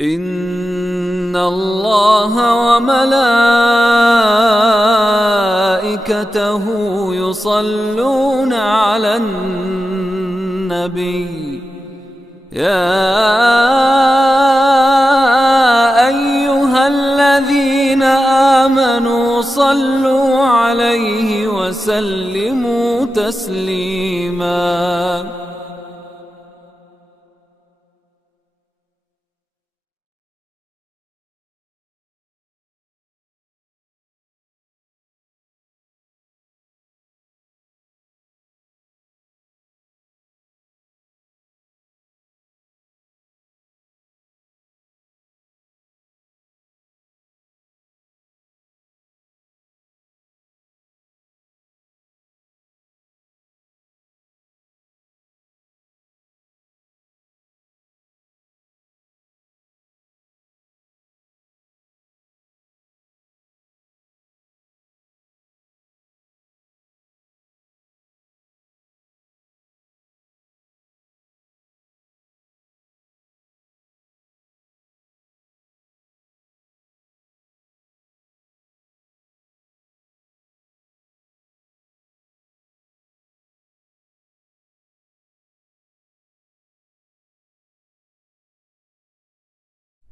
إن الله وملائكته يصلون على النبي يا أيها الذين آمنوا صلوا عليه وسلموا تسليما.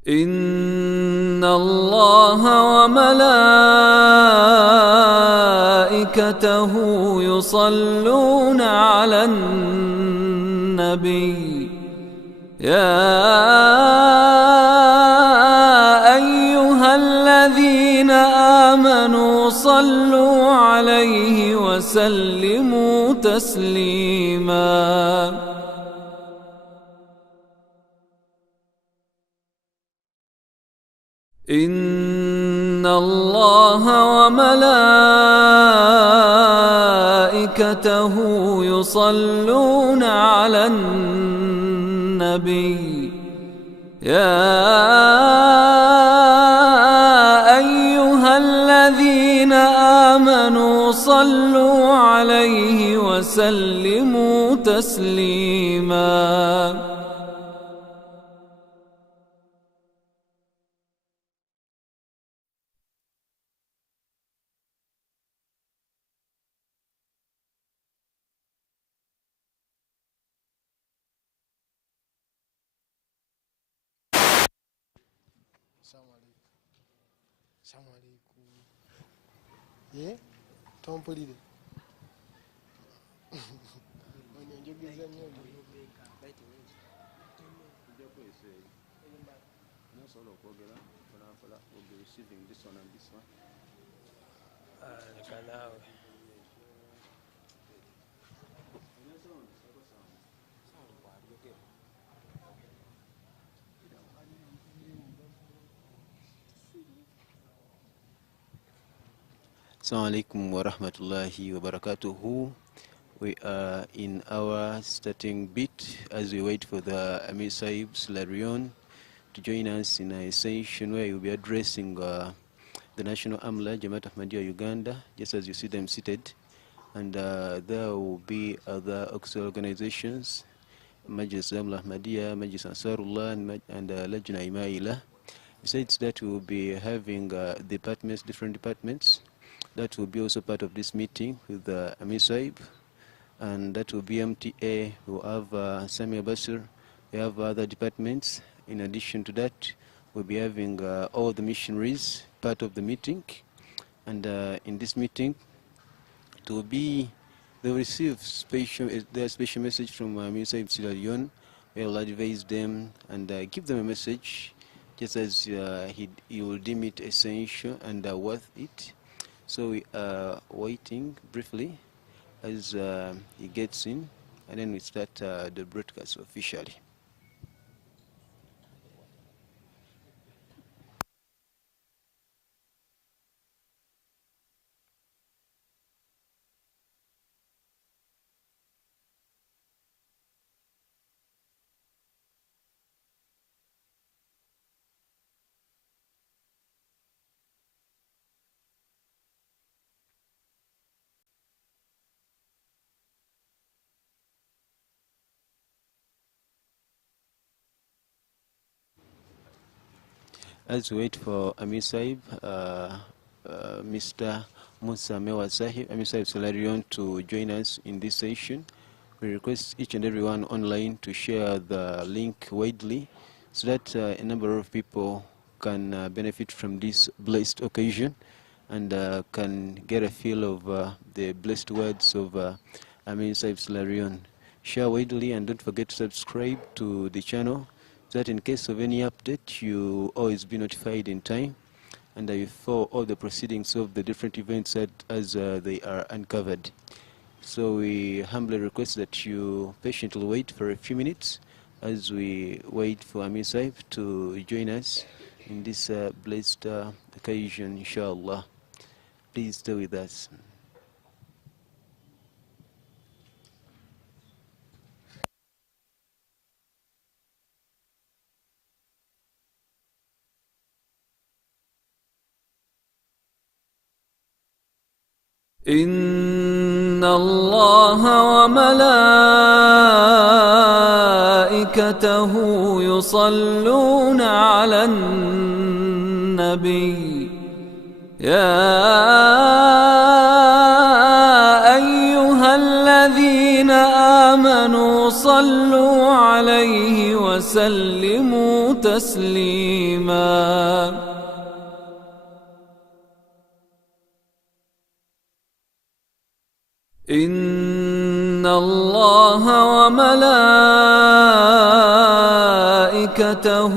إن الله وملائكته يصلون على النبي يا أيها الذين آمنوا صلوا عليه وسلموا تسليما. إن الله وملائكته يصلون على النبي يا أيها الذين آمنوا صلوا عليه وسلموا تسليما. Assalamu alaikum. Yeah? Tompulire. Onyenjogeza nnyo. Receiving this one and this one. Assalamu alaikum wa rahmatullahi wa barakatuhu. We are in our starting beat as we wait for the Amir Sahib Sierraleon to join us in a session where he will be addressing the National Amla Jama'at Ahmadiyya Uganda, just as you see them seated. And there will be other auxiliary organizations, Majlis Amla Ahmadiyya, Majlis Ansarullah, and Lajna Imaila. Besides that, we will be having departments, different departments. That will be also part of this meeting with Amir Sahib, and that will be MTA. We'll have Sami Wa Basir. We have other departments. In addition to that, we'll be having all the missionaries part of the meeting. And in this meeting, it will be, they'll receive their special message from Amir Sahib Sierraleon. We'll advise them and give them a message, just as he will deem it essential and worth it. So we are waiting briefly as he gets in, and then we start the broadcast officially. as we wait for Amir Sahib, Mr. Sami Wa Basir, Amir Sierraleon, to join us in this session, we request each and everyone online to share the link widely so that a number of people can benefit from this blessed occasion and can get a feel of the blessed words of Amir Sierraleon. Share widely and don't forget to subscribe to the channel so that in case of any update you always be notified in time and you follow all the proceedings of the different events as they are uncovered. So we humbly request that you patiently wait for a few minutes as we wait for Amir Sahib to join us in this blessed occasion, inshallah. Please stay with us. إن الله وملائكته يصلون على النبي يا أيها الذين آمنوا صلوا عليه وسلموا تسليما إن الله وملائكته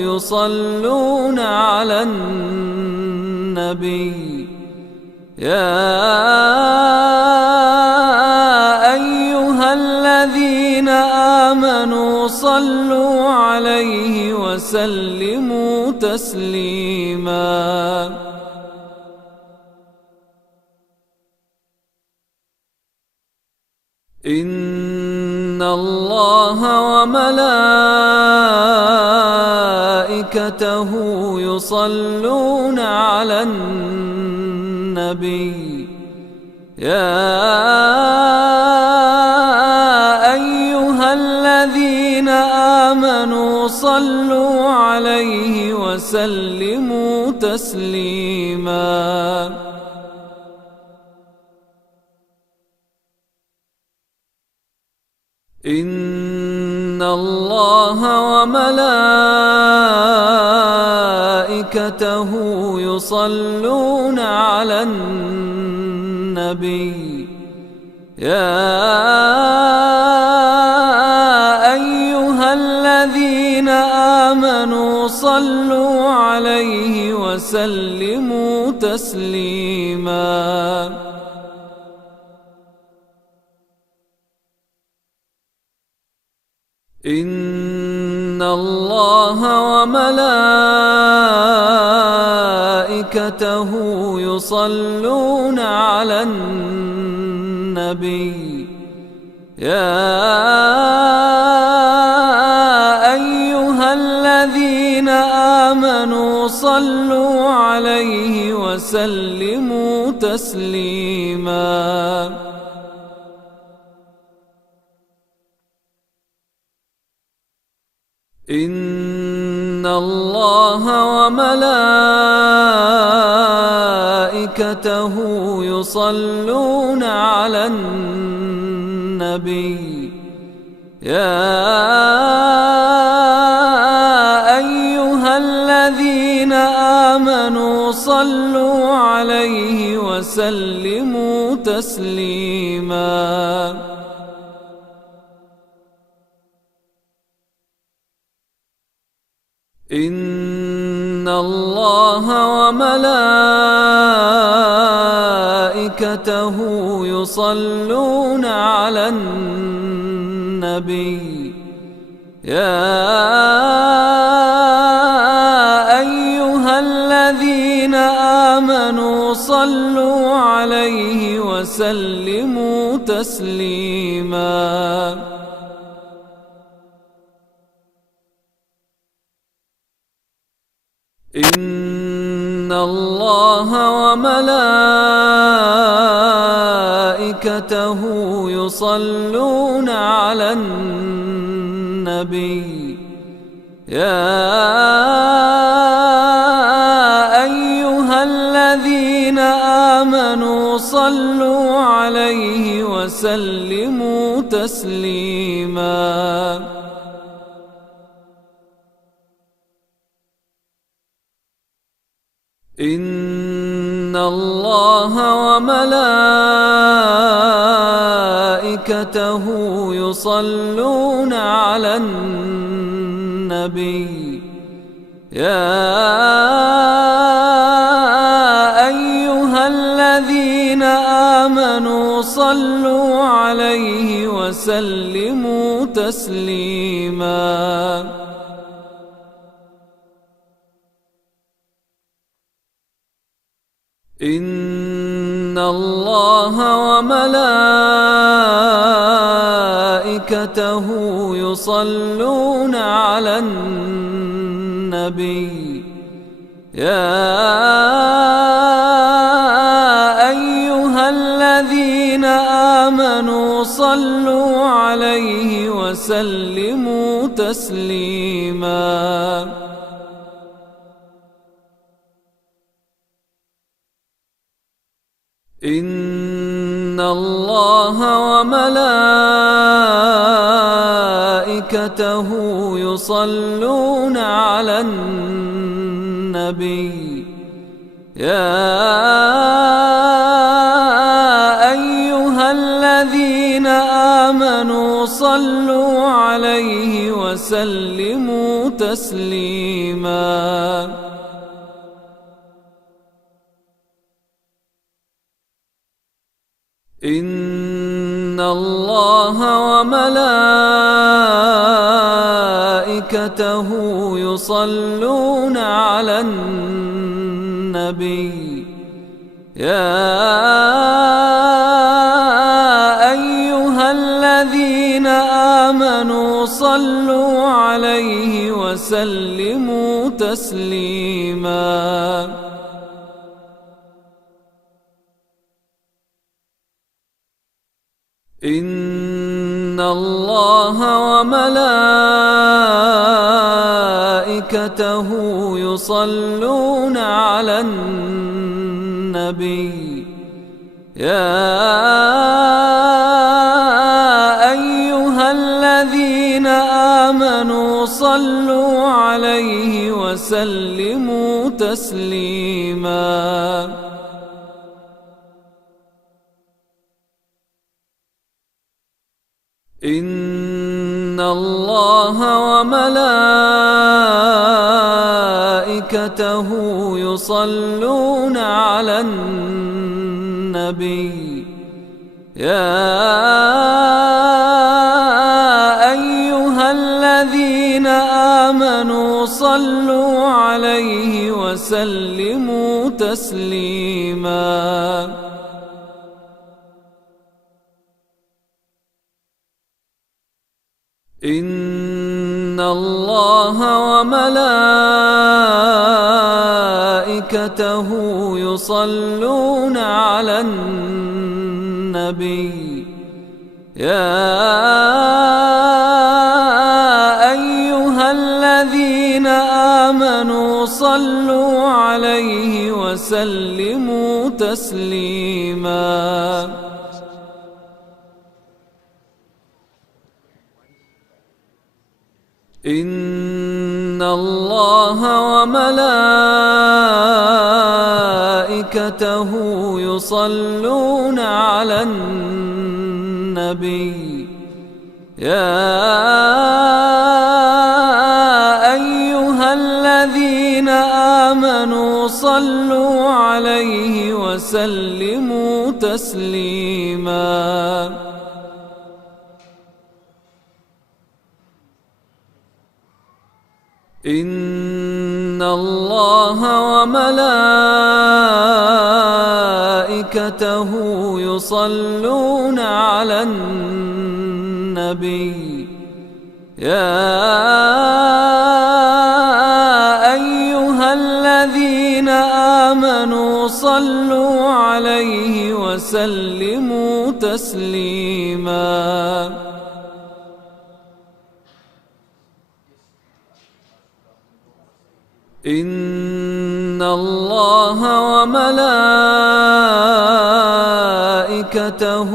يصلون على النبي يا أيها الذين آمنوا صلوا عليه وسلموا تسليما إن الله وملائكته يصلون على النبي يا أيها الذين آمنوا صلوا عليه وسلموا تسليما إن الله وملائكته يصلون على النبي يا أيها الذين آمنوا صلوا عليه وسلموا تسليما إن الله وملائكته يصلون على النبي يا أيها الذين آمنوا صلوا عليه وسلموا تسليما إن الله وملائكته يصلون على النبي يا أيها الذين آمنوا صلوا عليه وسلموا تسليما إن الله وملائكته يصلون على النبي يا أيها الذين آمنوا صلوا عليه وسلموا تسليما إن الله وملائكته يصلون على النبي يا آمنوا صلوا عليه وسلموا تسليما. إن الله وملائكته يصلون على النبي يا أيها الذين آمنوا صلوا عليه وسلموا تسليما. إن الله وملائكته يصلون على النبي يا أيها الذين آمنوا صلوا عليه وسلموا تسليما. إن الله وملائكته يصلون على النبي يا أيها الذين آمنوا صلوا عليه وسلموا تسليما. إن الله وملائكته يصلون على النبي يا أيها الذين آمنوا صلوا عليه وسلموا تسليما. إن الله وملائكته يصلون على النبي يا أيها الذين آمنوا صلوا عليه وسلموا تسليما. إن الله وملائكته يصلون على النبي يا أيها الذين آمنوا صلوا عليه وسلموا تسليما. إن الله وملائكته يصلون على النبي يا أيها الذين آمنوا صلوا عليه وسلموا تسليما. إن الله وملائكته يصلون على النبي يا أيها الذين آمنوا صلوا عليه وسلموا تسليما. إن الله وملائكته يصلون على النبي يا أيها الذين آمنوا صلوا عليه وسلموا تسليما. إن الله وملائكته وملائكته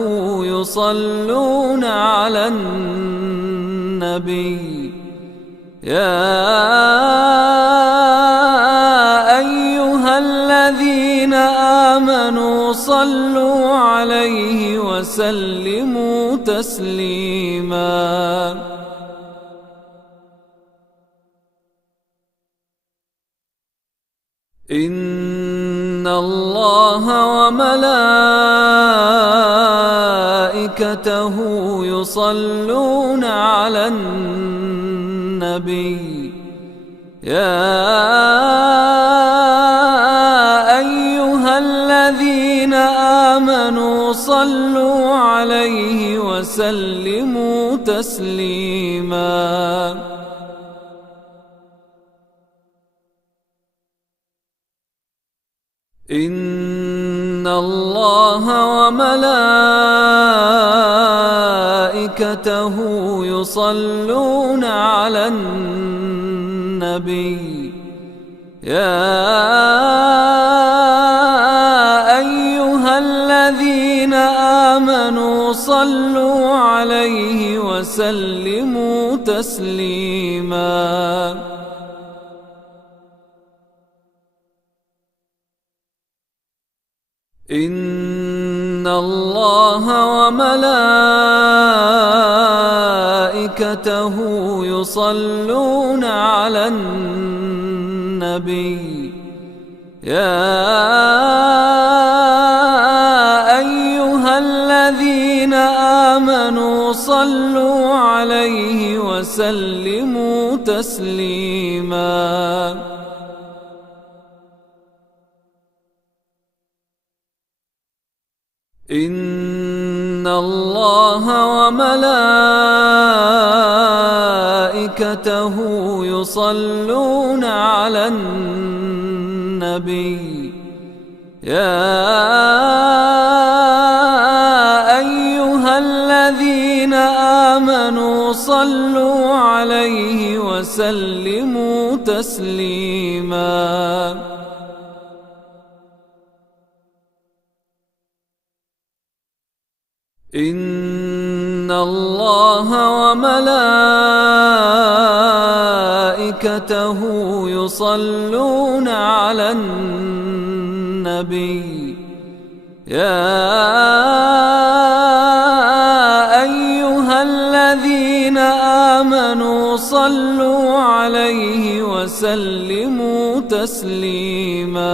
يصلون على النبي يا أيها الذين آمنوا صلوا عليه وسلموا تسليما إن الله وملائكته يصلون على النبي يا أيها الذين آمنوا صلوا عليه وسلموا تسليما إن الله وملائكته يصلون على النبي يا أيها الذين آمنوا صلوا عليه وسلموا تسليما إن الله وملائكته يصلون على النبي يا أيها الذين آمنوا صلوا عليه وسلموا تسليما إن الله وملائكته يصلون على النبي يا أيها الذين آمنوا صلوا عليه وسلموا تسليما إن الله وملائكته يصلون على النبي يا أيها الذين آمنوا صلوا عليه وسلموا تسليما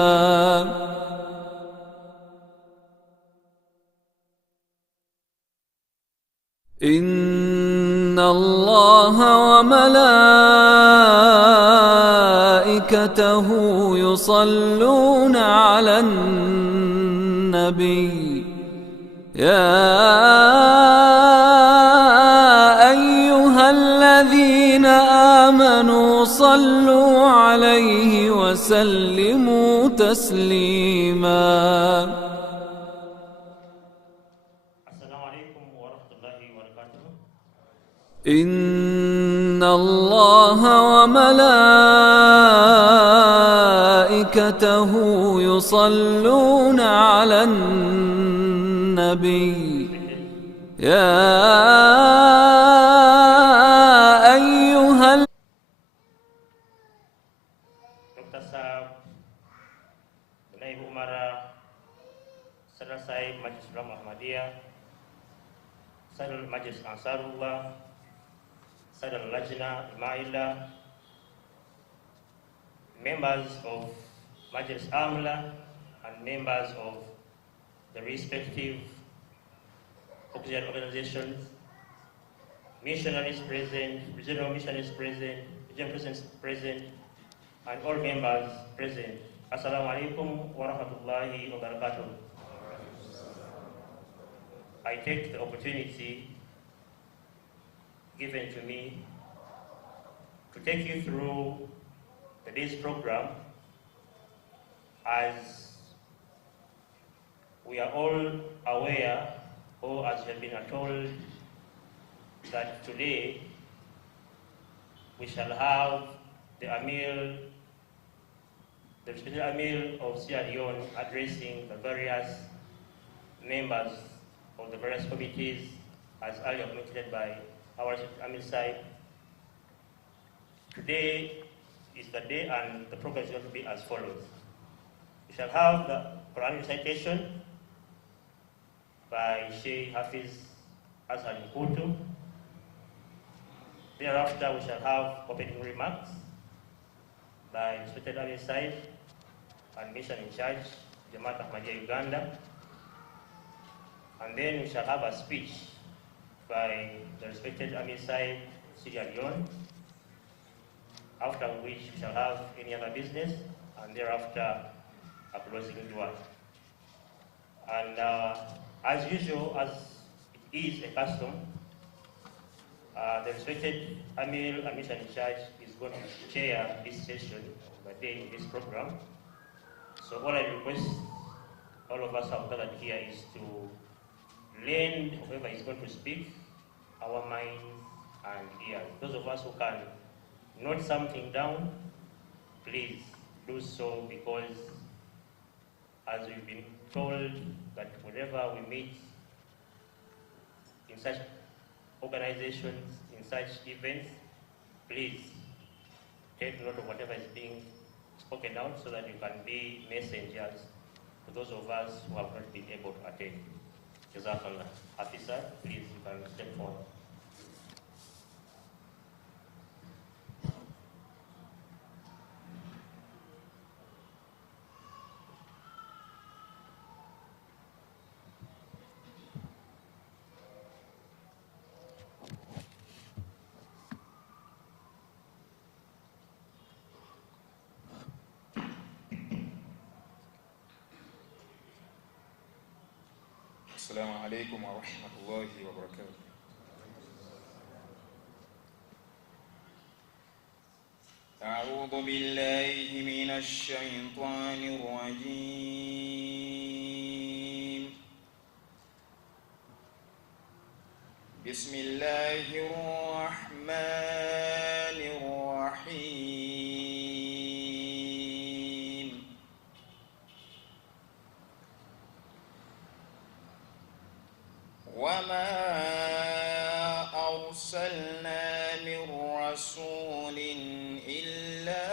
إن الله وملائكته يصلون على النبي يا أيها الذين آمنوا صلوا عليه وسلموا تسليما إن الله وملائكته يصلون على النبي يا أيها Dr. Sahib, Naib Umara, Sadr Sahib Majlis Ulama Ahmadiyya, Sadr Majlis Ansarullah, Sadr Lajna Imaila, members of Majlis Amla, and members of the respective auxiliary organizations, missionaries present, regional missionaries present, regional presidents present, and all members present. Assalamu alaikum wa rahmatullahi wa barakatuh. I take the opportunity given to me to take you through today's program, as we are all aware, or as we have been told, that today we shall have the Amir, the respected Amir of Sierra Leone, addressing the various members of the various committees as earlier committed by our Amir Sahib. Today is the day, and the program is going to be as follows. We shall have the Quran recitation by Sheikh Hafiz Azhar Nkutu. Thereafter, we shall have opening remarks by respected Amir Sahib and Mission in Charge, Jama'at Ahmadiyya Uganda. And then we shall have a speech by the respected Amir Sahib Sierraleon, after which we shall have any other business, and thereafter a closing dua. And as usual, as it is a custom, the respected Amir and Mission in Charge is going to chair this session of the day in this program. So all I request all of us have gathered here is to lend whoever is going to speak our minds and ears. Those of us who can note something down, please do so, because as we've been told that whenever we meet in such organizations, in such events, please take note of whatever is being spoken out so that you can be messengers to those of us who have not been able to attend. Jazakallah. Officer, please, you can step forward. السلام عليكم ورحمة الله وبركاته. أعوذ بالله من الشيطان الرجيم. بسم الله الرحمن الرحيم. وما أرسلنا من رسول إلا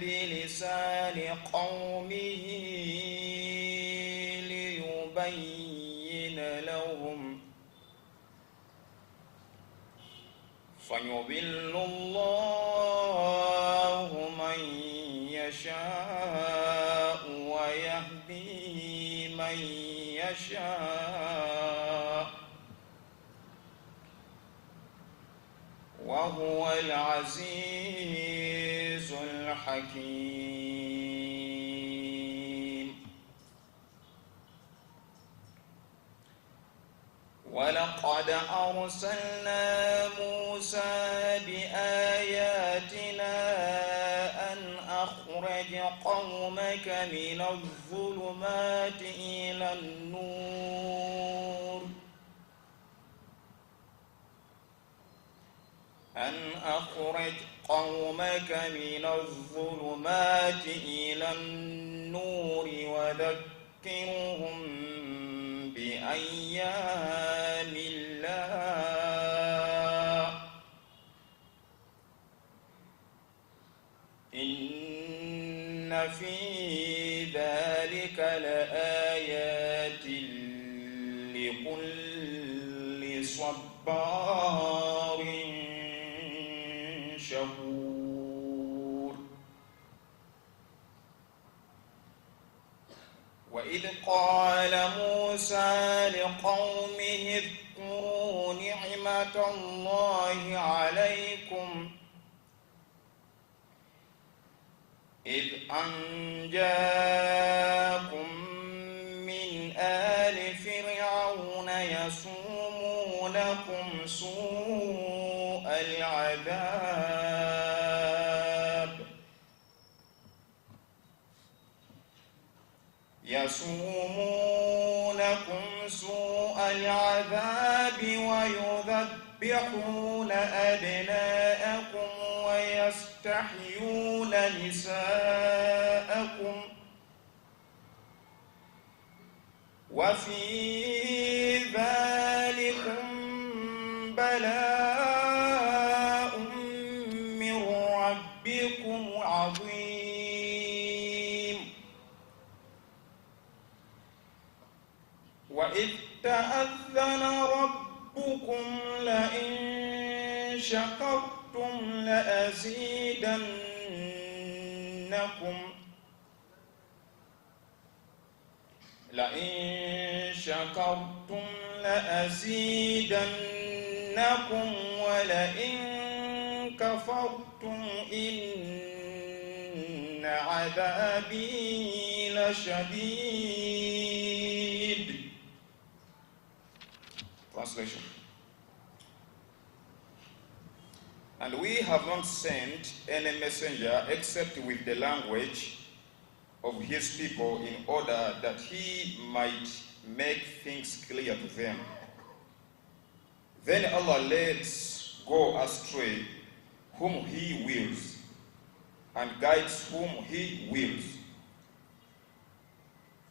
بلسان قومه ليبين لهم فيضل الله من يشاء ويهدي من يشاء وهو العزيز الحكيم. ولقد أرسلنا موسى بآياتنا أن أخرج قومك من الظلمات إلى النور وذكرهم بأيام الله إن في ذلك لآيات لكل صبار شكور. وإذ قال موسى لقومه اذكروا نعمة الله عليكم إذ أنجاكم من آل فرعون يسومونكم سوء العذاب ويذبحون أبناءكم تستحيون نساءكم وفي ذلكم بلاء من ربكم عظيم وإذ تأذن ربكم لئن شكرتم لأزيدنكم ولئن كفرتم إن عذابي لشديد. Translation. And we have not sent any messenger except with the language of his people in order that he might make things clear to them. Then Allah lets go astray whom he wills and guides whom he wills.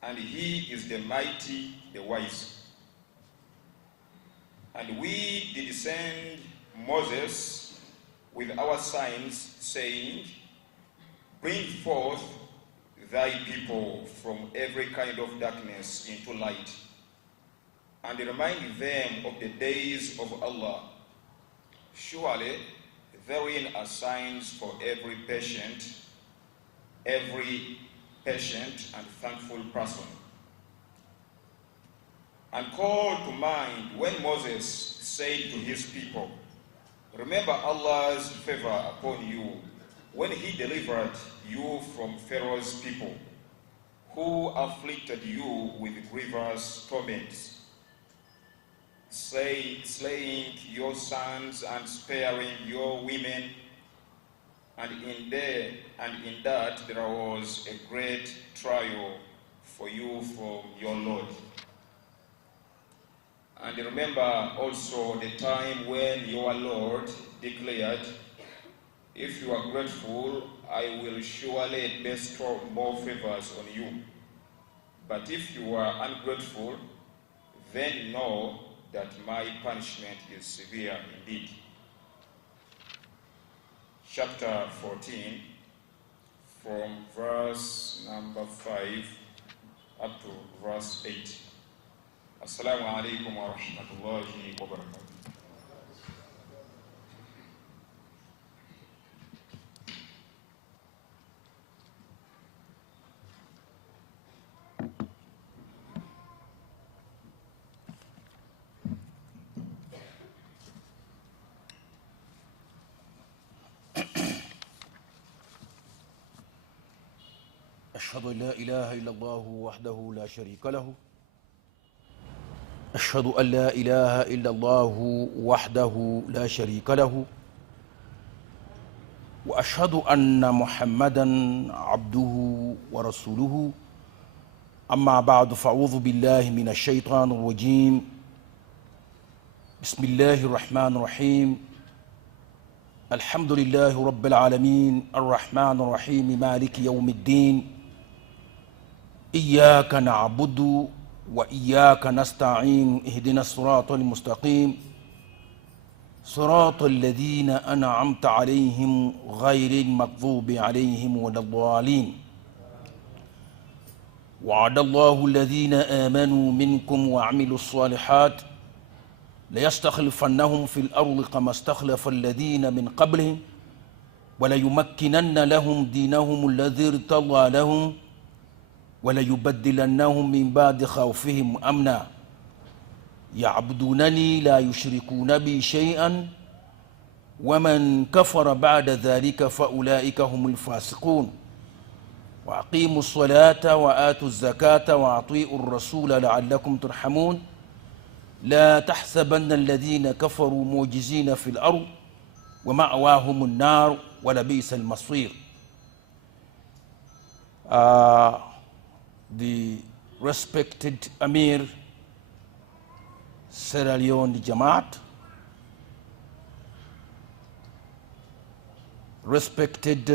And he is the mighty, the wise. And we did send Moses with our signs, saying, bring forth thy people from every kind of darkness into light, and remind them of the days of Allah. Surely therein are signs for every patient and thankful person. And call to mind when Moses said to his people, remember Allah's favor upon you when he delivered you from Pharaoh's people, who afflicted you with grievous torments, slaying your sons and sparing your women, and in that there was a great trial for you from your Lord. And remember also the time when your Lord declared, if you are grateful, I will surely bestow more favors on you. But if you are ungrateful, then know that my punishment is severe indeed. Chapter 14, from verse number 5 up to verse 8. Assalamu alaikum wa rahmatullahi wa barakatuh. أشهد أن لا إله إلا الله وحده لا شريك له أشهد أن لا إله إلا الله وحده لا شريك له وأشهد أن محمدًا عبده ورسوله أما بعد فأعوذ بالله من الشيطان الرجيم بسم الله الرحمن الرحيم الحمد لله رب العالمين الرحمن الرحيم مالك يوم الدين إياك نعبد وإياك نستعين اهدنا الصراط المستقيم صراط الذين أنعمت عليهم غير المغضوب عليهم ولا الضالين وعد الله الذين آمنوا منكم وعملوا الصالحات ليستخلفنهم في الأرض كما استخلف الذين من قبلهم وليمكنن لهم دينهم الذي ارتضى لهم وليبدلنهم من بعد خوفهم أمنا يعبدونني لا يشركون بي شيئا ومن كفر بعد ذلك فأولئك هم الفاسقون وأقيموا الصلاة وآتوا الزكاة وأطيعوا الرسول لعلكم ترحمون لا تحسبن الذين كفروا معجزين في الأرض ومأواهم النار ولبئس المصير. The respected Amir Sierraleon Jama'at, respected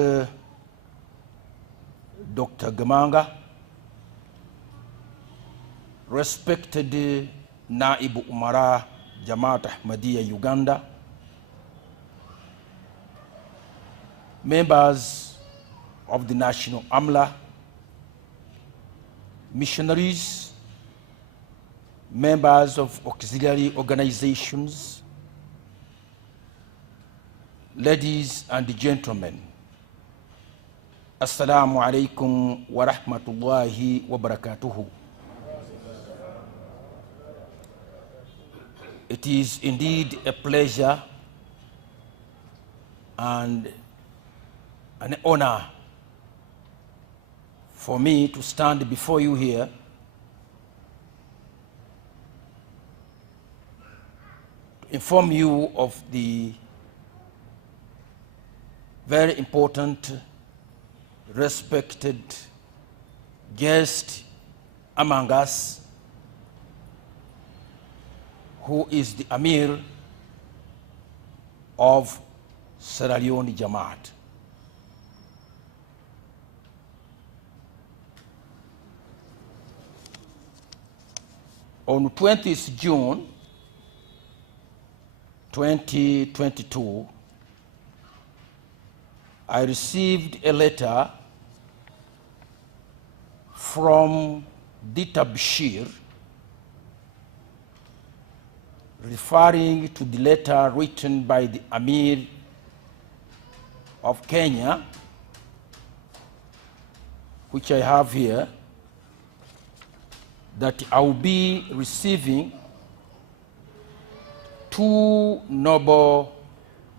Dr. Gamanga, respected Naibu Umara Jama'at Ahmadiyya Uganda, members of the National Amla, missionaries, members of auxiliary organizations, ladies and gentlemen, Assalamu alaikum wa rahmatullahi wa barakatuhu. It is indeed a pleasure and an honor for me to stand before you here to inform you of the very important, respected guest among us, who is the Amir of Sierraleon Jama'at. On 20th June 2022, I received a letter from the Tabshir referring to the letter written by the Amir of Kenya, which I have here, that I will be receiving two noble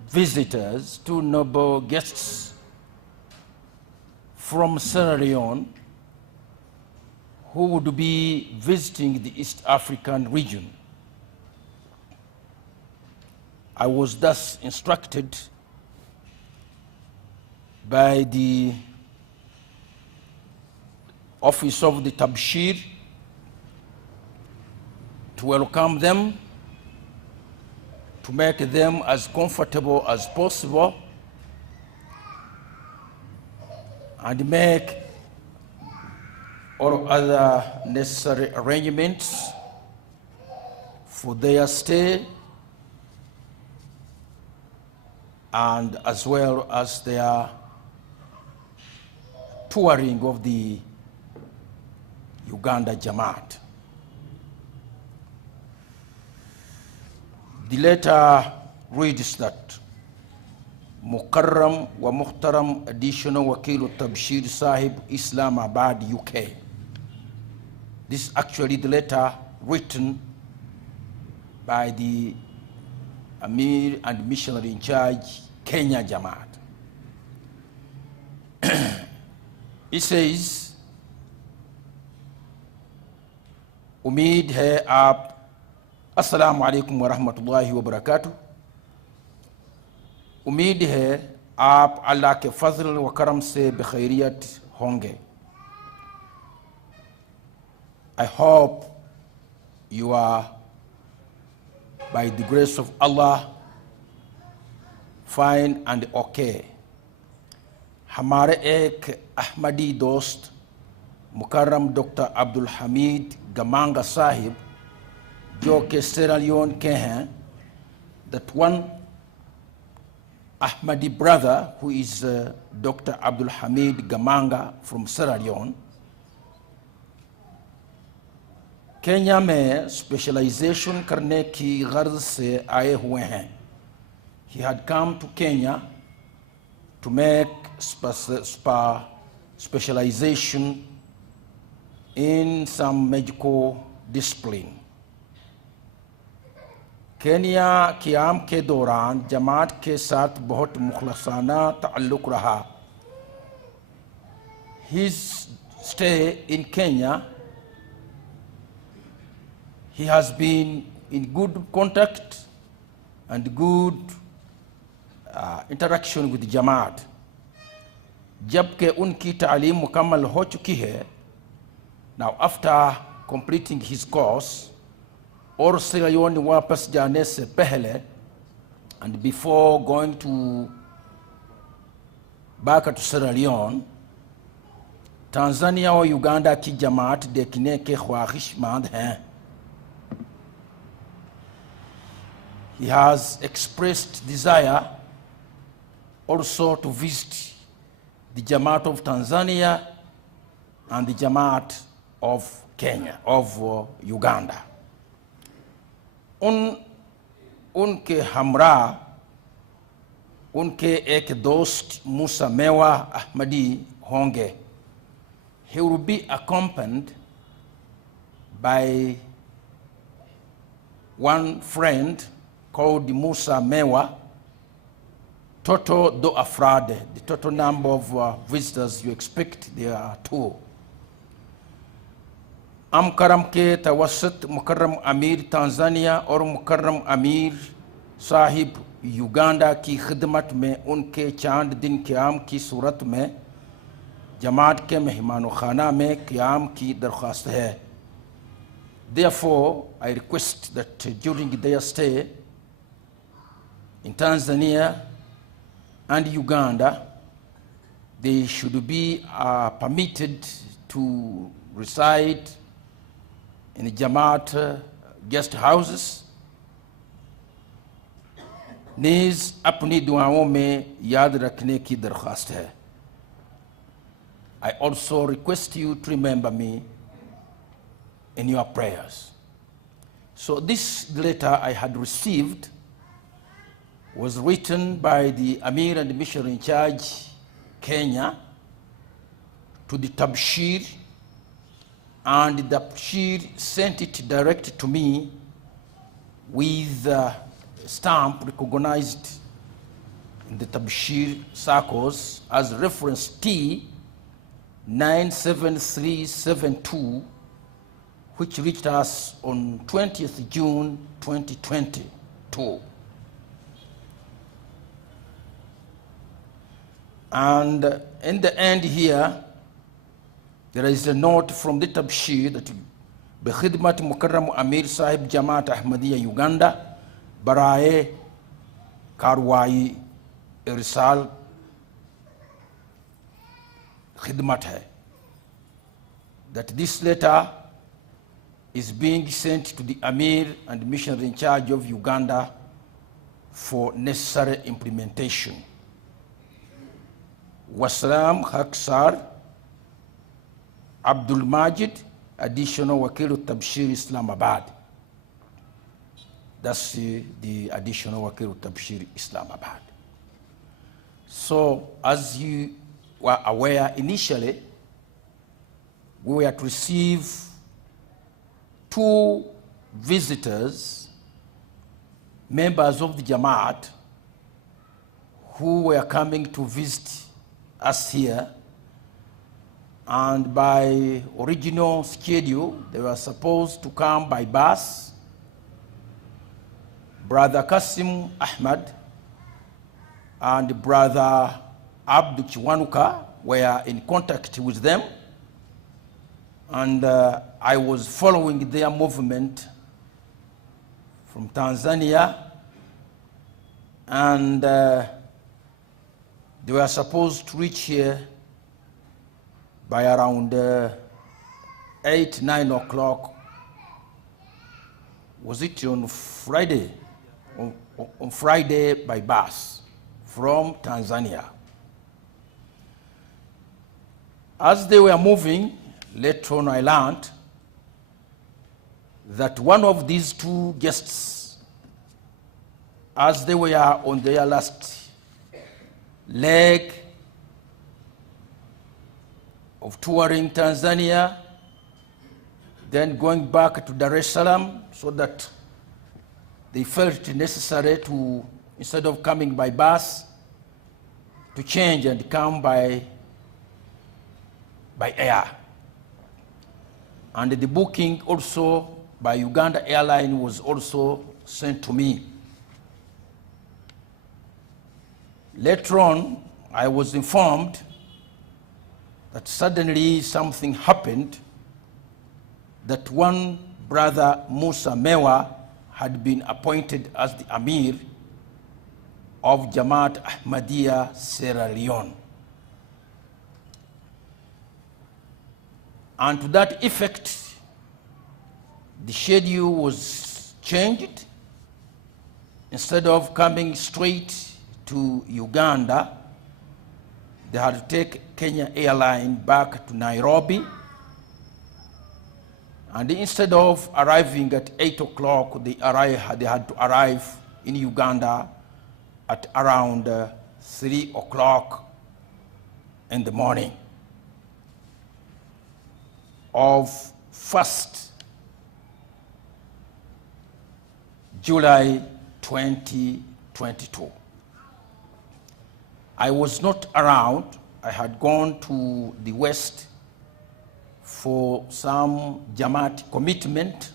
visitors, two noble guests from Sierra Leone who would be visiting the East African region. I was thus instructed by the office of the Tabshir to welcome them, to make them as comfortable as possible, and make all other necessary arrangements for their stay, and as well as their touring of the Uganda Jamaat. The letter reads that Mukarram wa Muhtaram Additional Wakil Tabshir Sahib, Islamabad, UK. This is actually the letter written by the Amir and missionary in charge, Kenya Jamaat. It says, Umeed hai aap, Assalamu alaikum wa rahmatullahi wa barakatuh. उम्मीद है आप अल्लाह के फजल व करम से बखैरियत होंगे. I hope you are, by the grace of Allah, fine and okay. हमारे एक अहमदी दोस्त मुकर्रम डॉक्टर अब्दुल हमीद गमांगा साहिब जो कि Sierra Leone के हैं, that one Ahmadi brother who is Dr. Abdul Hamid Gamanga from Sierra Leone, Kenya में specialization करने की गर्ज से आए हुए हैं. He had come to Kenya to make specialization in some medical discipline. Kenya क़याम के दौरान जमात के साथ बहुत मुखलसाना ताल्लुक़ रहा. His stay in Kenya, he has been in good contact and good interaction with जमात. जबकि उनकी तालीम मुकम्मल हो चुकी है, now after completing his course, और Sierra Leone वापस जाने से पहले, and before going to back to Sierra Leone, Tanzania or Uganda ki jamaat dekine ke khwahish hain. He has expressed desire also to visit the Jamaat of Tanzania and the Jamaat of Kenya, of Uganda. Unke hamra, unke ek dost Musa Mewa Ahmadi honge. He will be accompanied by one friend called Musa Mewa. Total do afrade, the total number of visitors you expect, there are 2. Mukarram ke Tawassut Mukarram Amir Tanzania or Mukarram Amir Sahib Uganda ki khidmat में उनके चांद दिन क़याम की सूरत में जमात के मेहमानो खाना में क़याम की दरख्वास्त है. Therefore, I request that during their stay in Tanzania and Uganda, they should be permitted to reside in the Jamaat guest houses. Neez apni duaon mein yaad rakhne ki darkhast hai. I also request you to remember me in your prayers. So this letter I had received was written by the Amir and the Missionary in charge, Kenya, to the Tabshir, and the Tabshir sent it direct to me with a stamp recognized in the Tabshir circles as reference T 97372, which reached us on 20th June 2022. And in the end here, there is a note from the Tabshir that بخدمة مكرم أمير صاحب جماعة أحمدية يوغندا براء كارواي إرسال خدمت है. That this letter is being sent to the Amir and missionary in charge of Uganda for necessary implementation. Wassalam Haksar Abdul Majid, additional Wakil Tabshir Islamabad. That's the additional Wakil Tabshir Islamabad. So, as you were aware initially, we were to receive 2 visitors, members of the Jamaat, who were coming to visit us here, and by original schedule, they were supposed to come by bus. Brother Kasim Ahmad and Brother Abdul Chiwanuka were in contact with them, and I was following their movement from Tanzania, and they were supposed to reach here by around 8, 9 o'clock. Was it on Friday? On Friday by bus from Tanzania. As they were moving, later on I learned that one of these 2 guests, as they were on their last leg of touring Tanzania, then going back to Dar es Salaam, so that they felt it necessary to, instead of coming by bus, to change and come by air. And the booking also by Uganda Airline was also sent to me. Later on, I was informed that suddenly something happened, that one brother, Musa Mewa, had been appointed as the Amir of Jama'at Ahmadiyya Sierraleon. And to that effect, the schedule was changed. Instead of coming straight to Uganda, they had to take Kenya Airline back to Nairobi. And instead of arriving at 8 o'clock, they had to arrive in Uganda at around 3 o'clock in the morning of 1st July 2022. I was not around. I had gone to the West for some Jamaat commitment.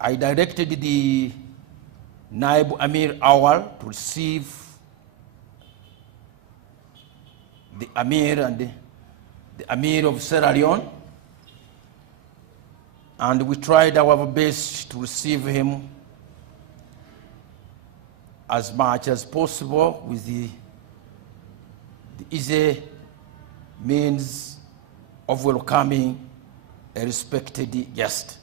I directed the Naib Amir Awal to receive the Amir and the Amir of Sierra Leone, and we tried our best to receive him as much as possible with the easy means of welcoming a respected guest.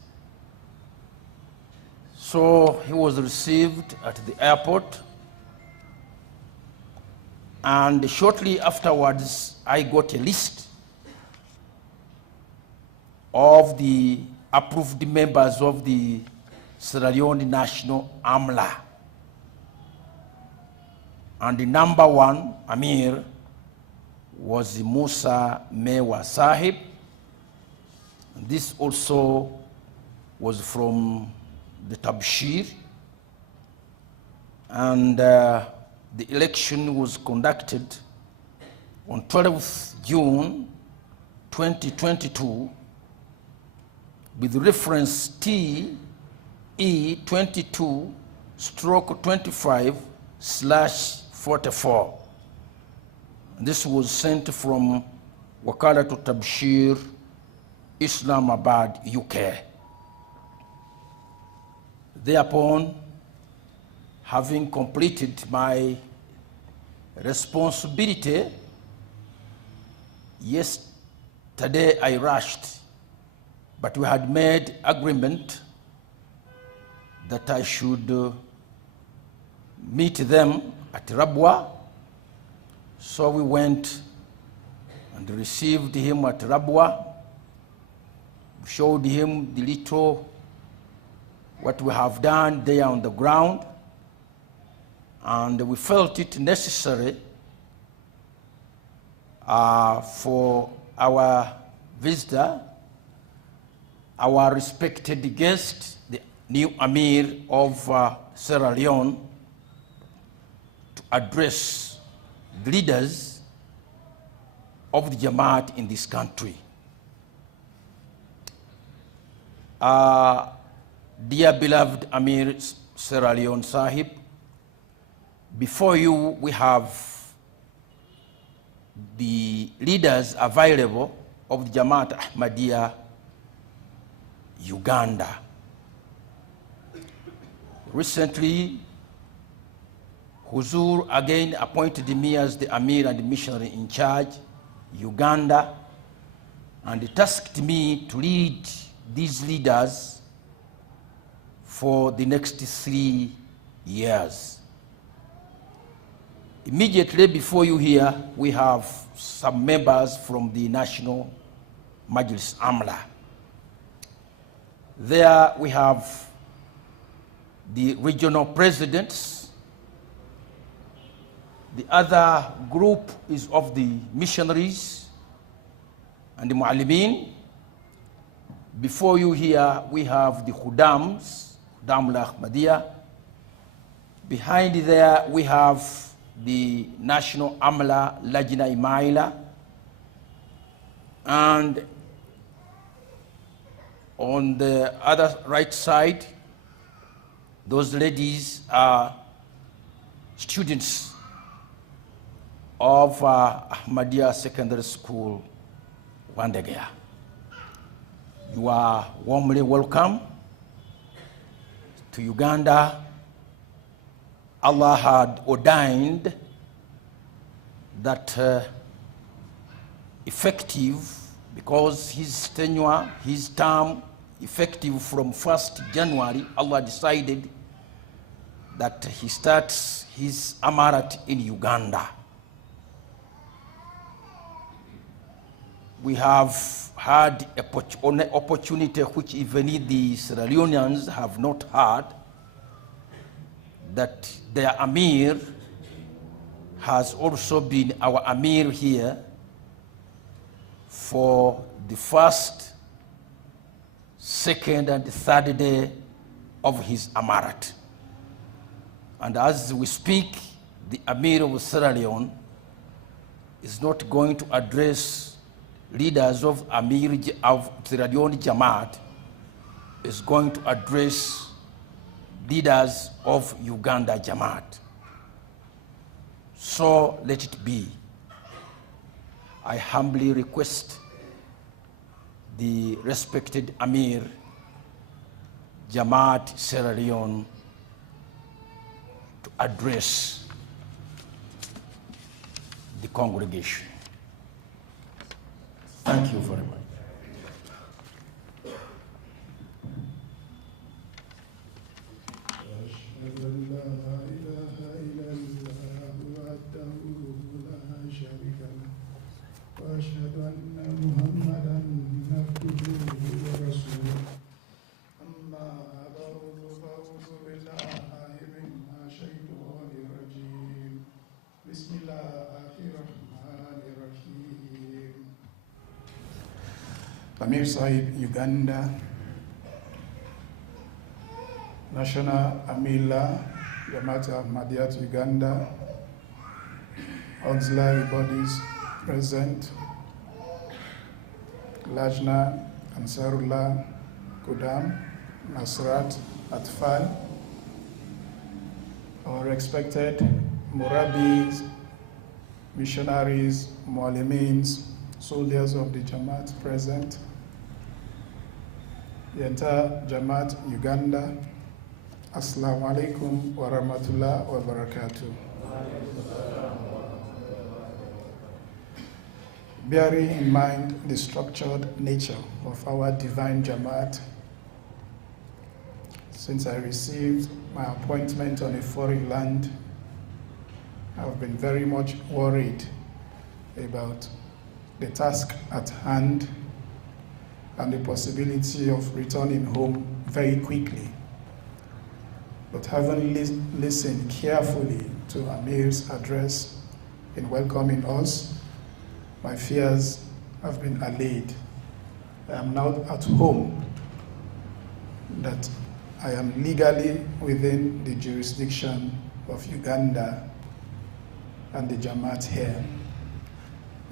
So he was received at the airport, and shortly afterwards I got a list of the approved members of the Sierra Leone National Amla. And the number one Amir was Musa Mewa Sahib. This also was from the Tabshir. And the election was conducted on 12th June 2022 with reference TE22/25/44. This was sent from Wakala to Tabshir, Islamabad, UK. Thereupon, having completed my responsibility, yesterday I rushed, but we had made agreement that I should meet them at Rabwa. So we went and received him at Rabwa. We showed him the little what we have done there on the ground, and we felt it necessary for our visitor, our respected guest, the new Amir of Sierra Leone, to address the leaders of the Jamaat in this country. Dear beloved Amir Sierra Leone Sahib, before you we have the leaders available of the Jama'at Ahmadiyya Uganda. Recently, Huzur again appointed me as the Amir and the missionary in charge, Uganda, and tasked me to lead these leaders for the next 3 years. Immediately before you here, we have some members from the National Majlis Amla. There we have the regional presidents. The other group is of the missionaries and the mu'allimin. Before you here, we have the Khudams, Khudamul Ahmadiyya. Behind there, we have the National Amla Lajna Imaila. And on the other right side, those ladies are students of Ahmadiyya Secondary School, Wandegea. You are warmly welcome to Uganda. Allah had ordained that effective because his tenure, his term, effective from 1st January, Allah decided that he starts his Amarat in Uganda. We have had an opportunity which even the Sierra Leoneans have not had, that their Amir has also been our Amir here for the 1st, 2nd, and 3rd day of his Amarat. And as we speak, the Amir of Sierra Leone is not going to address leaders of Sierra Leone Jama'at, is going to address leaders of Uganda Jama'at. So let it be. I humbly request the respected Amir Jama'at Sierra Leone to address the congregation. Thank you very much. وأشهد أن محمدًا عبده ورسوله أما بعد فأعوذ بالله من الشيطان الرجيم بسم الله الرحمن الرحيم Amir Sahib, Uganda, National Amir Jama'at Ahmadiyya Uganda, auxiliary bodies present, Lajna, Ansarullah, Kudam, Nasrat, Atfal, our respected Murabis, missionaries, Mualimins, soldiers of the Jamaat present, the entire Jamaat Uganda, Assalamu alaikum wa rahmatullah wa barakatuh. Bearing in mind the structured nature of our divine Jamaat, since I received my appointment on a foreign land, I've been very much worried about the task at hand and the possibility of returning home very quickly. But having listened carefully to Amir's address in welcoming us, my fears have been allayed. I am now at home, that I am legally within the jurisdiction of Uganda and the Jamaat here.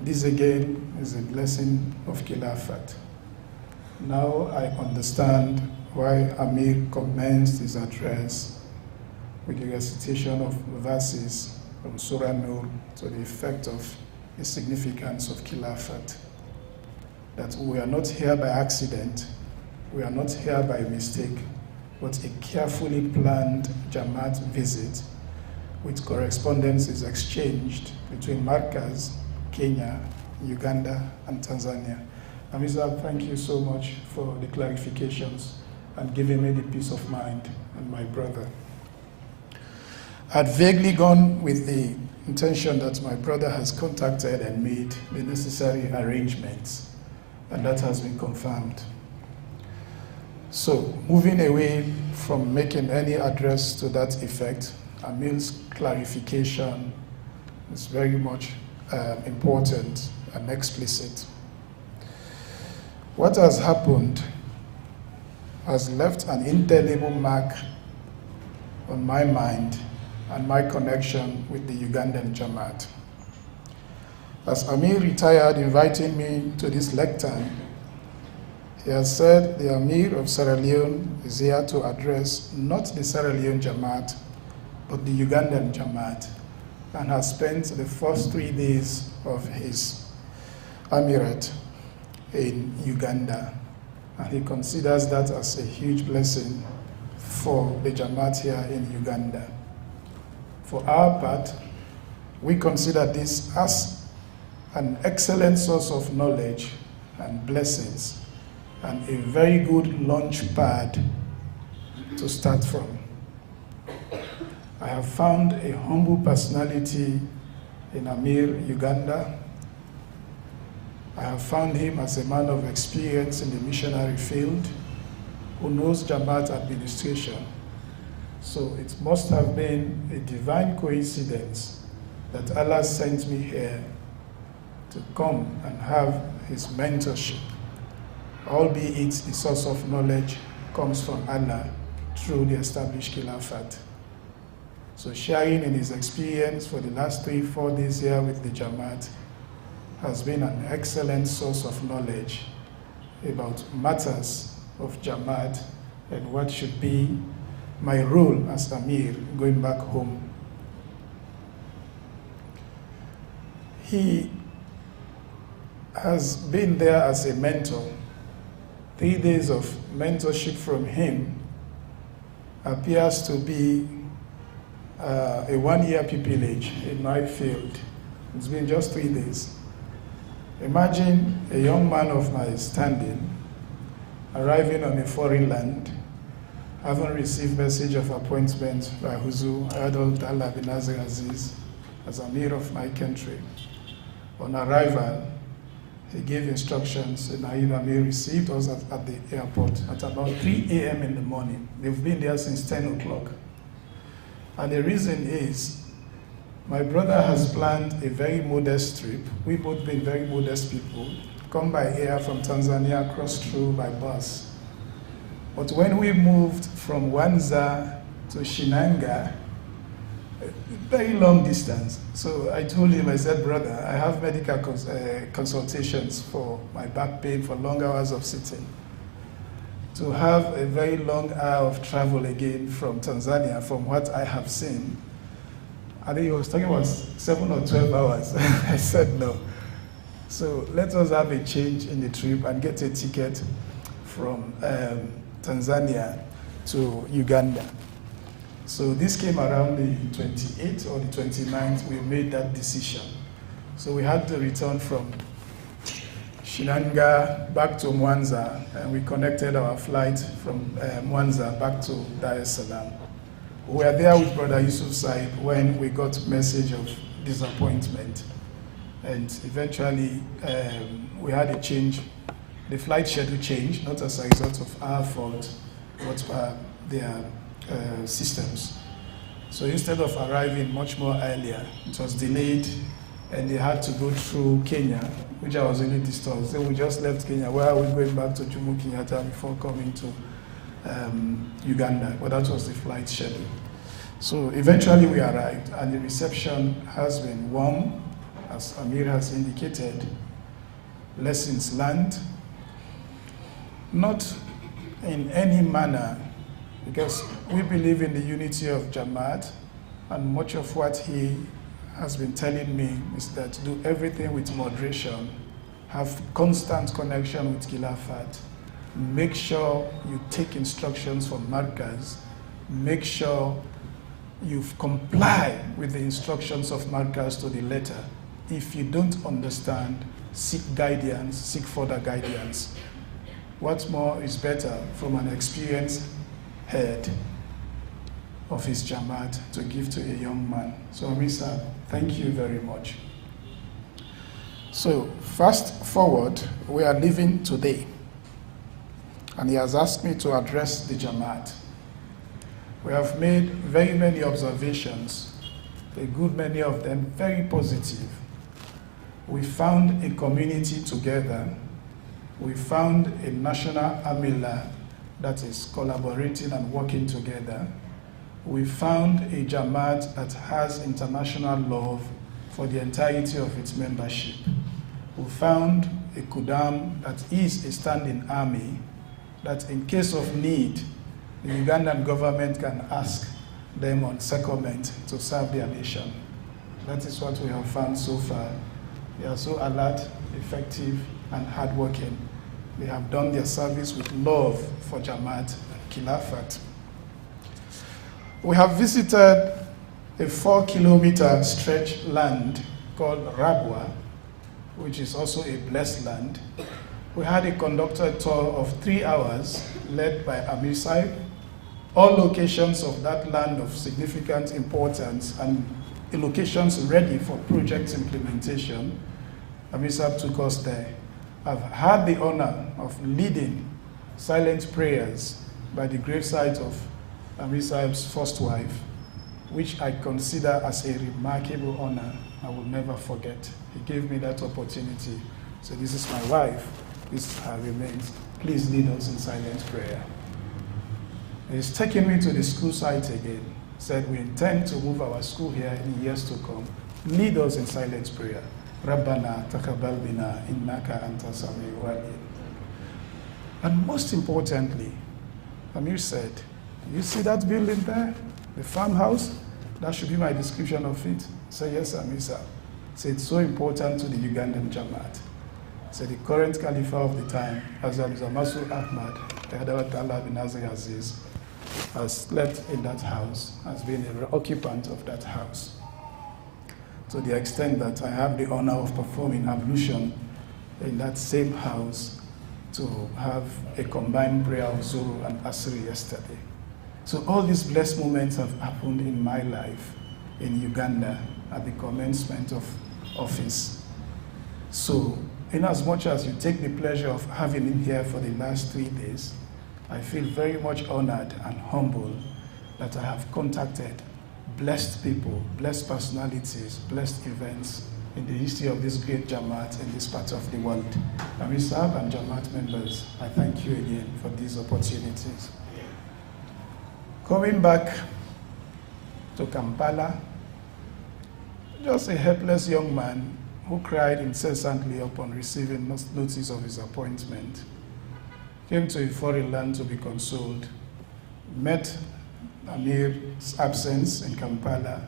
This again is a blessing of Khilafat. Now I understand why Amir commenced his address with the recitation of verses from Surah Nur to the effect of the significance of Khilafat. That we are not here by accident, we are not here by mistake, but a carefully planned Jamaat visit with correspondences exchanged between Markaz, Kenya, Uganda, and Tanzania. Amisa, thank you so much for the clarifications and giving me the peace of mind and my brother. I'd vaguely gone with the intention that my brother has contacted and made the necessary arrangements, and that has been confirmed. So, moving away from making any address to that effect, Amir's clarification is very much important and explicit. What has happened has left an indelible mark on my mind and my connection with the Ugandan Jamaat. As Amir retired inviting me to this lectern, he has said the Amir of Sierra Leone is here to address not the Sierra Leone Jamaat, but the Ugandan Jamaat, and has spent the first 3 days of his Amirate in Uganda. And he considers that as a huge blessing for the Jamaat here in Uganda. For our part, we consider this as an excellent source of knowledge and blessings, and a very good launch pad to start from. I have found a humble personality in Amir, Uganda. I have found him as a man of experience in the missionary field who knows Jama'at administration. So it must have been a divine coincidence that Allah sent me here to come and have his mentorship, albeit the source of knowledge comes from Allah through the established Khilafat. So sharing in his experience for the last 3-4 days here with the Jamaat has been an excellent source of knowledge about matters of Jamaat and what should be my role as Amir going back home. He has been there as a mentor. 3 days of mentorship from him appears to be a 1-year pupillage in my field. It's been just 3 days. Imagine a young man of my standing arriving on a foreign land, having received message of appointment by Huzu Adol Allah bin Nazir Aziz as Amir of my country. On arrival, he gave instructions, and Amir received us at the airport at about 3 a.m. in the morning. They've been there since 10 o'clock. And the reason is, my brother has planned a very modest trip. We've both been very modest people, come by air from Tanzania, cross through by bus. But when we moved from Wanza to Shinanga, very long distance. So I told him, I said, brother, I have medical consultations for my back pain, for long hours of sitting. To have a very long hour of travel again from Tanzania, from what I have seen, I think he was talking about 7 or 12 hours. I said no. So let us have a change in the trip and get a ticket from Tanzania to Uganda. So this came around the 28th or the 29th, we made that decision. So we had to return from Shinanga back to Mwanza, and we connected our flight from Mwanza back to Dar es Salaam. We were there with Brother Yusuf Sahib when we got message of disappointment. And eventually, we had a change. The flight schedule changed, not as a result of our fault, but their systems. So instead of arriving much more earlier, it was delayed, and they had to go through Kenya, which I was really disturbed. So we just left Kenya. Where are we going back to Jomo Kenyatta before coming to Uganda? But that was the flight schedule. So eventually we arrived, and the reception has been warm, as Amir has indicated. Lessons learned, not in any manner, because we believe in the unity of Jamaat, and much of what he has been telling me is that do everything with moderation, have constant connection with Khilafat, make sure you take instructions from Markaz, make sure you comply with the instructions of Markaz to the letter. If you don't understand, seek guidance, seek further guidance. What more is better from an experienced head of his Jamaat to give to a young man? So Amisa, thank you very much. So fast forward, we are leaving today, and he has asked me to address the Jamaat. We have made very many observations, a good many of them very positive. We found a community together. We found a national Amla that is collaborating and working together. We found a Jamaat that has international love for the entirety of its membership. We found a Kudam that is a standing army that in case of need, the Ugandan government can ask them on secondment to serve their nation. That is what we have found so far. They are so alert, effective, and hardworking. They have done their service with love for Jamaat and Khilafat. We have visited a 4-kilometer stretch land called Rabwa, which is also a blessed land. We had a conducted tour of 3 hours led by Amir Sahib, all locations of that land of significant importance and locations ready for project implementation. Amir Sahib took us there. I've had the honor of leading silent prayers by the gravesite of Amir Sahib's first wife, which I consider as a remarkable honor I will never forget. He gave me that opportunity. So this is my wife, this is her remains. Please lead us in silent prayer. He's taking me to the school site again. Said we intend to move our school here in years to come. Lead us in silent prayer. Rabbana taqabbal bina innaka anta Sami Wa Basir. And most importantly, Amir said, you see that building there, the farmhouse? That should be my description of it. Say yes, Amir sir. Say it's so important to the Ugandan Jama'at. Say the current Khalifa of the time, Hazrat Missionaries Ahmadiyya bin Aziz, has slept in that house, has been an occupant of that house. To the extent that I have the honor of performing ablution in that same house to have a combined prayer of Zuhr and Asr yesterday. So all these blessed moments have happened in my life in Uganda at the commencement of office. So in as much as you take the pleasure of having him here for the last 3 days, I feel very much honored and humbled that I have contacted blessed people, blessed personalities, blessed events in the history of this great Jamaat in this part of the world. Amir Sahib and Jamaat members, I thank you again for these opportunities. Coming back to Kampala, just a helpless young man who cried incessantly upon receiving notice of his appointment, came to a foreign land to be consoled, met Amir's absence in Kampala,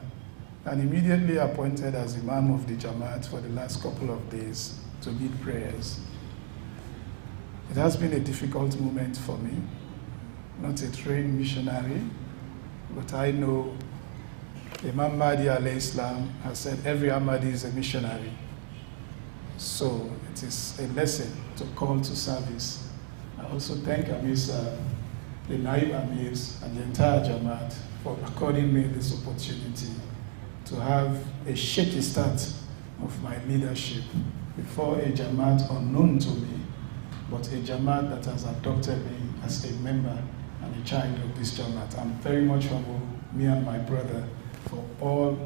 and immediately appointed as Imam of the Jamaat for the last couple of days to lead prayers. It has been a difficult moment for me, not a trained missionary, but I know Imam Mahdi alayhi Islam has said every Ahmadi is a missionary. So it is a lesson to call to service. I also thank Amir sir, the Naib Amirs, and the entire Jamaat for according me this opportunity to have a shaky start of my leadership before a Jamaat unknown to me, but a Jamaat that has adopted me as a member and a child of this Jamaat. I'm very much humble, me and my brother, for all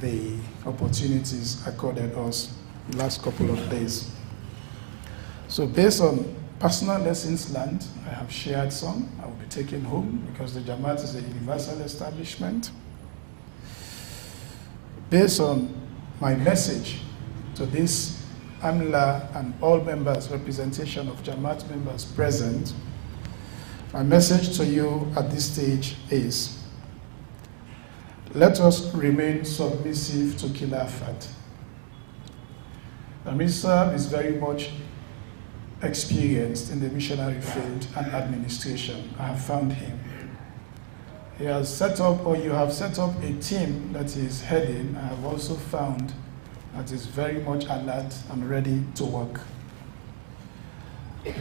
the opportunities accorded us the last couple of days. So based on personal lessons learned, I have shared some. I will be taking home because the Jamaat is a universal establishment. Based on my message to this Amla and all members, representation of Jamaat members present, my message to you at this stage is, let us remain submissive to Khilafat. Amir Sahib is very much experienced in the missionary field and administration. I have found him. He has set up, or you have set up, a team that he is heading. I have also found that is very much alert and ready to work.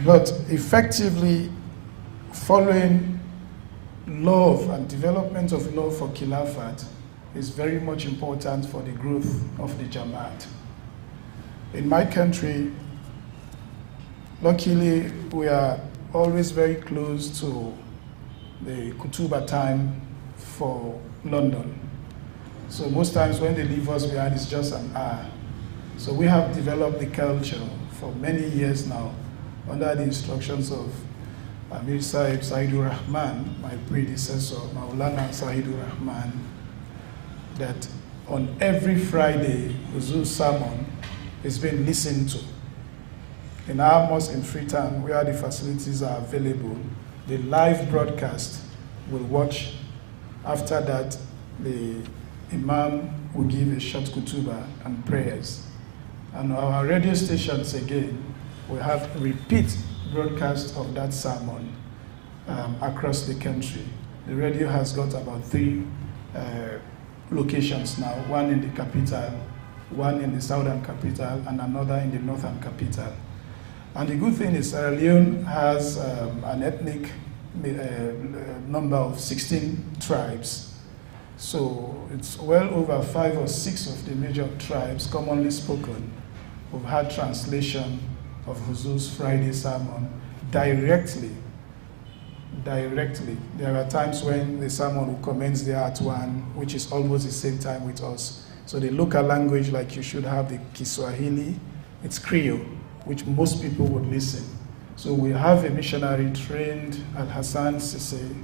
But effectively following love and development of love for Khilafat is very much important for the growth of the Jamaat. In my country, luckily, we are always very close to the Kutuba time for London. So most times when they leave us behind, it's just an hour. So we have developed the culture for many years now under the instructions of Amir Sahib Saidur Rahman, my predecessor, Maulana Saidur Rahman, that on every Friday, Huzu's sermon is being listened to. In our mosque in Freetown, where the facilities are available, the live broadcast will watch. After that, the Imam will give a short kutuba and prayers. And our radio stations, again, will have repeat broadcast of that sermon across the country. The radio has got about 3 locations now, one in the capital, one in the southern capital and another in the northern capital. And the good thing is Sierra Leone has an ethnic number of 16 tribes. So it's well over 5 or 6 of the major tribes commonly spoken. We've had translation of Huzu's Friday sermon directly. There are times when the sermon will commence there at 1, which is almost the same time with us. So the local language, like you should have the Kiswahili, it's Creole, which most people would listen. So we have a missionary trained, Al-Hassan Sisse,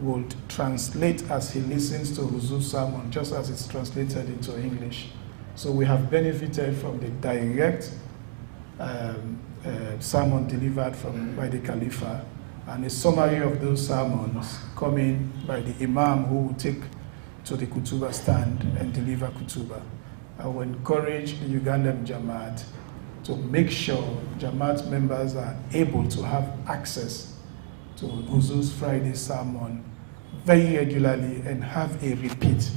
would translate as he listens to Huzu's sermon, just as it's translated into English. So we have benefited from the direct sermon delivered by the Khalifa, and a summary of those sermons coming by the Imam who will take to the Kutuba stand and deliver Kutuba. I will encourage the Ugandan Jama'at to make sure Jama'at members are able to have access to Huzu's Friday sermon very regularly and have a repeat.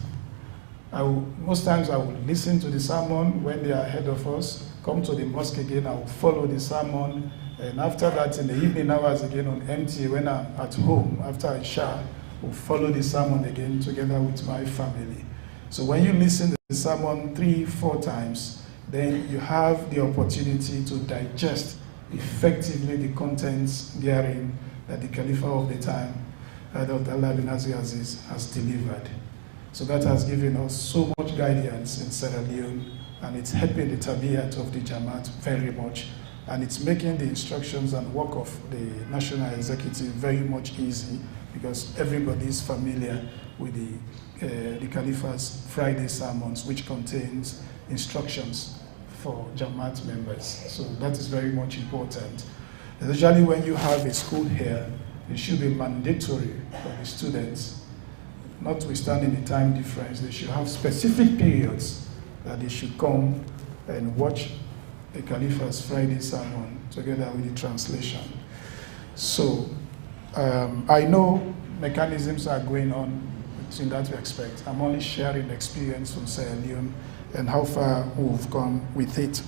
Most times I will listen to the sermon when they are ahead of us, come to the mosque again, I will follow the sermon, and after that in the evening hours again on MTA when I'm at home after Isha, I will follow the sermon again together with my family. So when you listen to the sermon 3-4 times, then you have the opportunity to digest effectively the contents therein that the Khalifa of the time, Dr. Allah bin Aziz, has delivered. So that has given us so much guidance in Sierra Leone, and it's helping the tabiyat of the Jamaat very much, and it's making the instructions and work of the National Executive very much easy, because everybody is familiar with the Khalifa's Friday sermons, which contains instructions for Jamaat members. So that is very much important. Especially when you have a school here, it should be mandatory for the students, notwithstanding the time difference. They should have specific periods that they should come and watch the Khalifa's Friday sermon together with the translation. So I know mechanisms are going on in that respect. I'm only sharing experience from Sierra Leone and how far we've gone with it.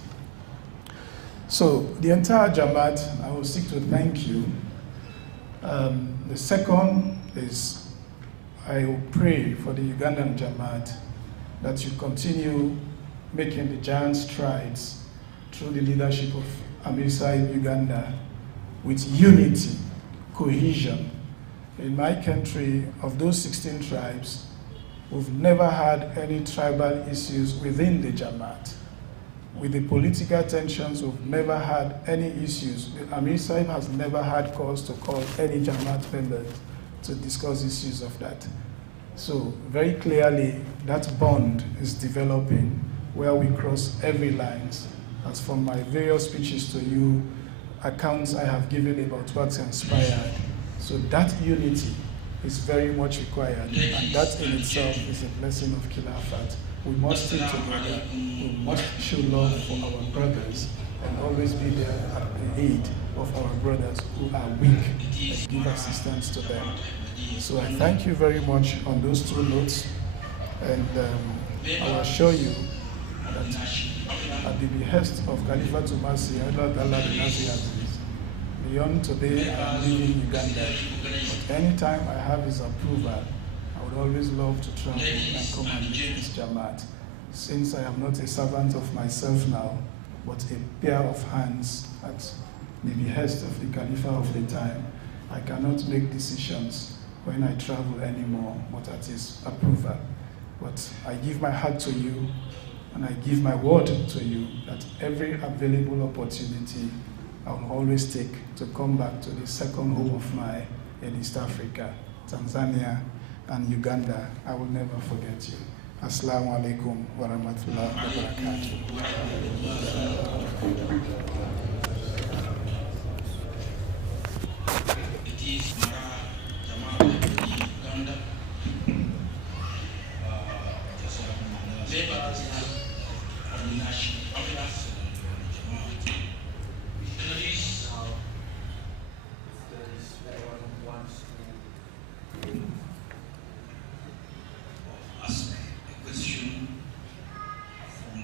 So the entire Jamaat, I will seek to thank you. The second is I will pray for the Ugandan Jamaat that you continue making the giant strides through the leadership of Amir Sahib Uganda with unity, cohesion. In my country, of those 16 tribes, we've never had any tribal issues within the Jamaat. With the political tensions, we've never had any issues. Amir Sahib has never had cause to call any Jamaat member to discuss issues of that. So very clearly, that bond is developing where we cross every lines. As from my various speeches to you, accounts I have given about what's inspired. So that unity is very much required, and that in itself is a blessing of Khilafat. We must stick together, we must show love for our brothers, and always be there at the aid of our brothers who are weak and give assistance to them. So I thank you very much on those two notes, and I will assure you that at the behest of Khalifa Tumasi, beyond today, I am leaving Uganda, but anytime I have his approval, I would always love to travel and come and meet his Jamaat. Since I am not a servant of myself now, but a pair of hands at the behest of the Khalifa of the time, I cannot make decisions when I travel anymore, but at his approval. But I give my heart to you, and I give my word to you that every available opportunity I will always take to come back to the second home of mine in East Africa, Tanzania and Uganda. I will never forget you. Assalamu alaikum wa rahmatullahi wa barakatuh. Ask a question from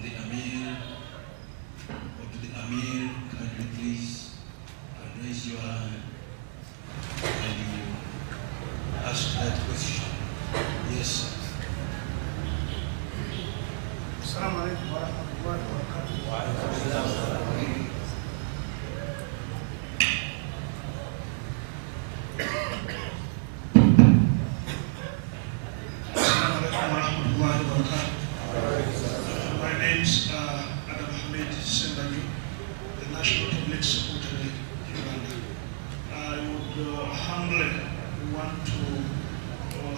National Public Secretary Uganda. I would humbly want to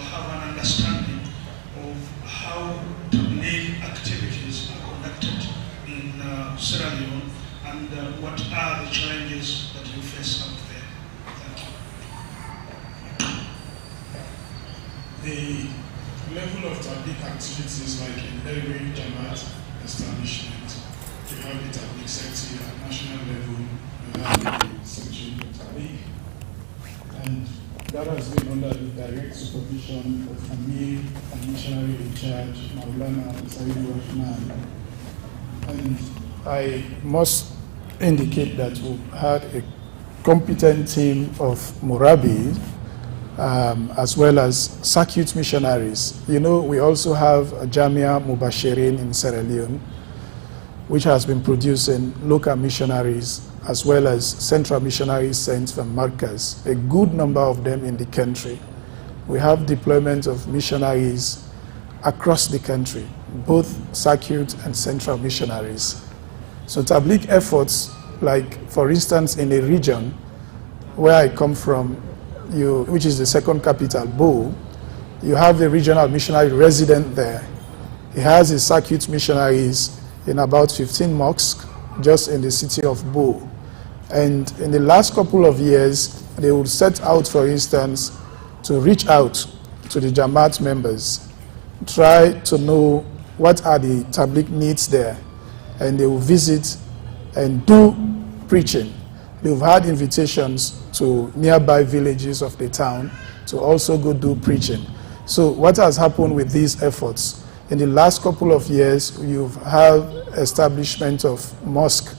have an understanding of how Tabligh activities are conducted in Sierra Leone and what are the challenges that you face out there. Thank you. The level of Tabligh activities, like in every Jama'at establishment, we have the Tabligh sector at national level, we have the section of Tabligh, and that has been under the direct supervision of Amir and missionary in charge, Maulana Sahib. And I must indicate that we had a competent team of Murabi, as well as circuit missionaries. You know, we also have a Jamia Mubashirin in Sierra Leone, which has been producing local missionaries as well as central missionaries sent from Markaz, a good number of them in the country. We have deployment of missionaries across the country, both circuit and central missionaries. So Tabligh efforts, like for instance in a region where I come from, which is the second capital, Bo, you have the regional missionary resident there. He has his circuit missionaries in about 15 mosques just in the city of Bo. And in the last couple of years, they would set out, for instance, to reach out to the Jamaat members, try to know what are the Tabligh needs there, and they will visit and do preaching. They've had invitations to nearby villages of the town to also go do preaching. So what has happened with these efforts? In the last couple of years, you've had establishment of mosque.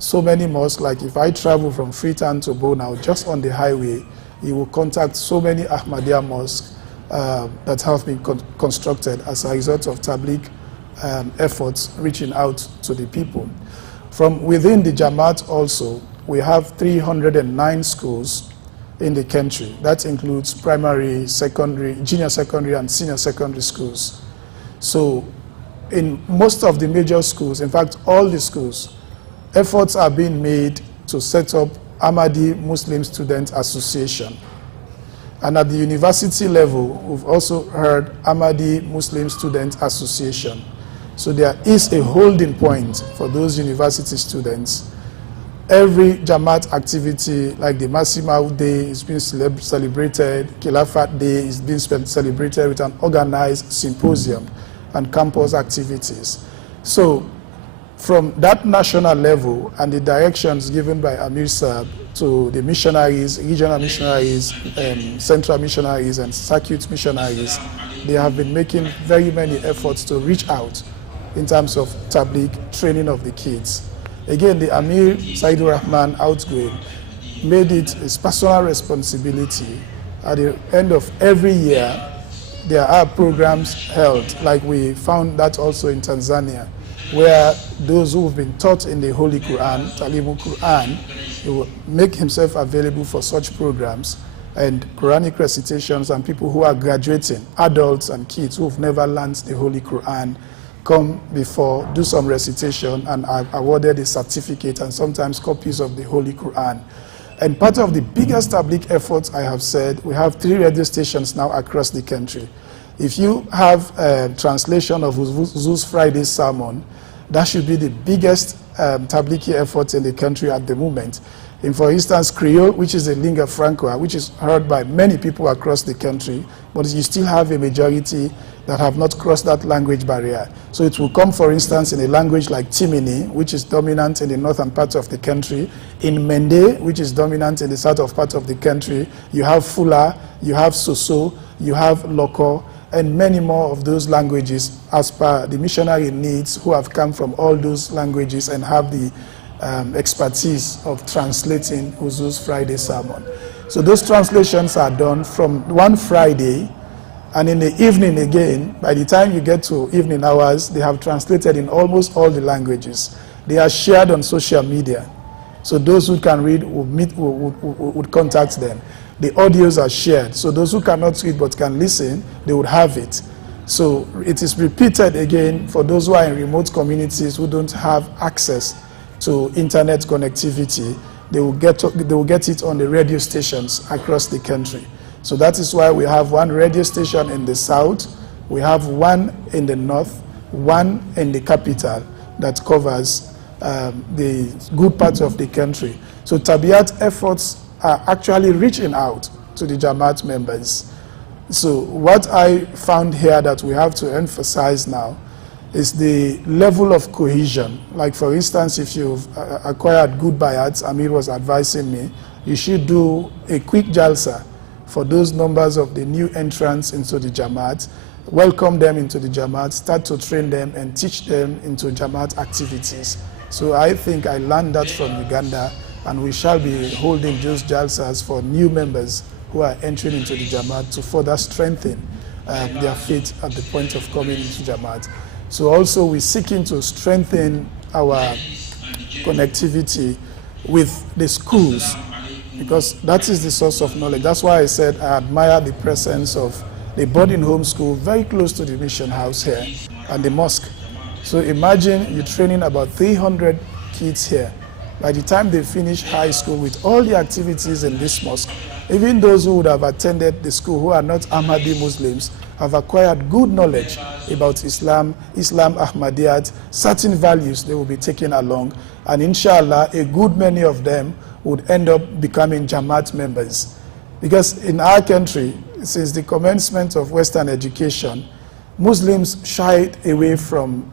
So many mosques, like if I travel from Freetown to Bo now, just on the highway, you will contact so many Ahmadiyya mosques that have been constructed as a result of Tabligh efforts reaching out to the people. From within the Jamaat also, we have 309 schools in the country. That includes primary, secondary, junior secondary, and senior secondary schools. So in most of the major schools, in fact all the schools, efforts are being made to set up Ahmadi Muslim Student Association. And at the university level, we've also heard Ahmadi Muslim Student Association. So there is a holding point for those university students. Every Jamaat activity, like the Masima Day is being celebrated, Khilafat Day is being celebrated with an organized symposium and campus activities. So from that national level and the directions given by Amir Sahib to the missionaries, regional missionaries, central missionaries, and circuit missionaries, they have been making very many efforts to reach out in terms of Tabligh training of the kids. Again, the Amir Saidur Rahman outgoing made it his personal responsibility. At the end of every year, there are programs held, like we found that also in Tanzania, where those who have been taught in the Holy Quran, Talimul Quran, he will make himself available for such programs, and Quranic recitations, and people who are graduating, adults and kids who have never learned the Holy Quran, come before, do some recitation, and are awarded a certificate and sometimes copies of the Holy Quran. And part of the biggest Tabligh efforts, I have said, we have 3 radio stations now across the country. If you have a translation of Huzu's Friday sermon, that should be the biggest Tabligh effort in the country at the moment. In, for instance, Creole, which is a lingua franca, which is heard by many people across the country, but you still have a majority that have not crossed that language barrier. So it will come, for instance, in a language like Timini, which is dominant in the northern part of the country. In Mende, which is dominant in the southern part of the country, you have Fula, you have Soso, you have Loko, and many more of those languages as per the missionary needs who have come from all those languages and have the expertise of translating Huzu's Friday sermon. So those translations are done from one Friday And in the evening again, by the time you get to evening hours, they have translated in almost all the languages. They are shared on social media. So those who can read would contact them. The audios are shared. So those who cannot read but can listen, they would have it. So it is repeated again for those who are in remote communities who don't have access to internet connectivity. They will get it on the radio stations across the country. So that is why we have one radio station in the south, we have one in the north, one in the capital that covers the good parts of the country. So Tabiat efforts are actually reaching out to the Jamaat members. So what I found here that we have to emphasize now is the level of cohesion. Like for instance, if you've acquired good bayats, Amir was advising me, you should do a quick jalsa for those numbers of the new entrants into the Jamaat, welcome them into the Jamaat, start to train them and teach them into Jamaat activities. So I think I learned that from Uganda, and we shall be holding those jalsas for new members who are entering into the Jamaat to further strengthen their faith at the point of coming into Jamaat. So also we're seeking to strengthen our connectivity with the schools, because that is the source of knowledge. That's why I said I admire the presence of the boarding home school very close to the mission house here and the mosque. So imagine you're training about 300 kids here. By the time they finish high school with all the activities in this mosque, even those who would have attended the school who are not Ahmadi Muslims have acquired good knowledge about Islam, Ahmadiyyat, certain values they will be taking along, and inshallah a good many of them would end up becoming Jamaat members. Because in our country, since the commencement of Western education, Muslims shied away from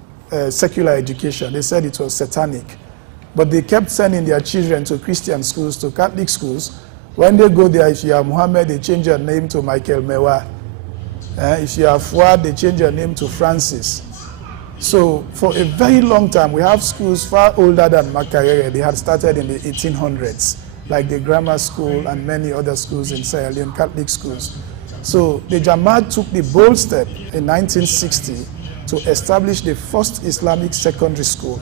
secular education. They said it was satanic. But they kept sending their children to Christian schools, to Catholic schools. When they go there, if you are Muhammad, they change your name to Michael Mewa. If you are Fuad, they change your name to Francis. So for a very long time, we have schools far older than Makerere. They had started in the 1800s, like the grammar school and many other schools in Sierra Leone, Catholic schools. So the Jamaat took the bold step in 1960 to establish the first Islamic secondary school.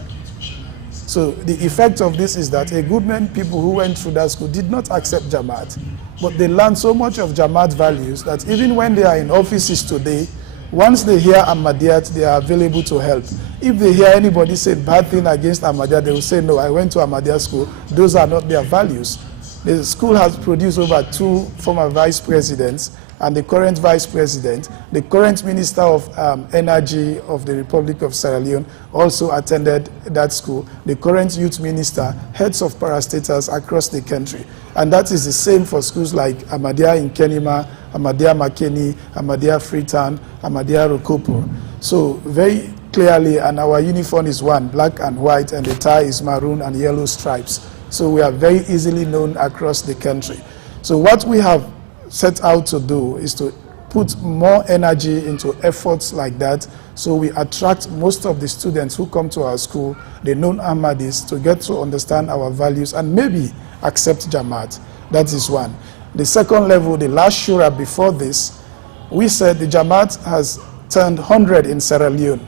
So the effect of this is that a good many people who went through that school did not accept Jamaat, but they learned so much of Jamaat values that even when they are in offices today, once they hear Ahmadiyyat, they are available to help. If they hear anybody say bad thing against Ahmadiyyat, they will say, no, I went to Ahmadiyya school. Those are not their values. The school has produced over 2 former vice presidents and the current vice president. The current minister of energy of the Republic of Sierra Leone also attended that school. The current youth minister, heads of parastatals across the country. And that is the same for schools like Ahmadiyya in Kenema, Ahmadiyya Makeni, Ahmadiyya Freetown, Ahmadiyya Rokopo. So very clearly, and our uniform is one, black and white, and the tie is maroon and yellow stripes. So we are very easily known across the country. So what we have set out to do is to put more energy into efforts like that, so we attract most of the students who come to our school, the non-Ahmadis, to get to understand our values and maybe accept Jamaat. That is one. The second level, the last shura before this, we said the Jamaat has turned 100 in Sierra Leone,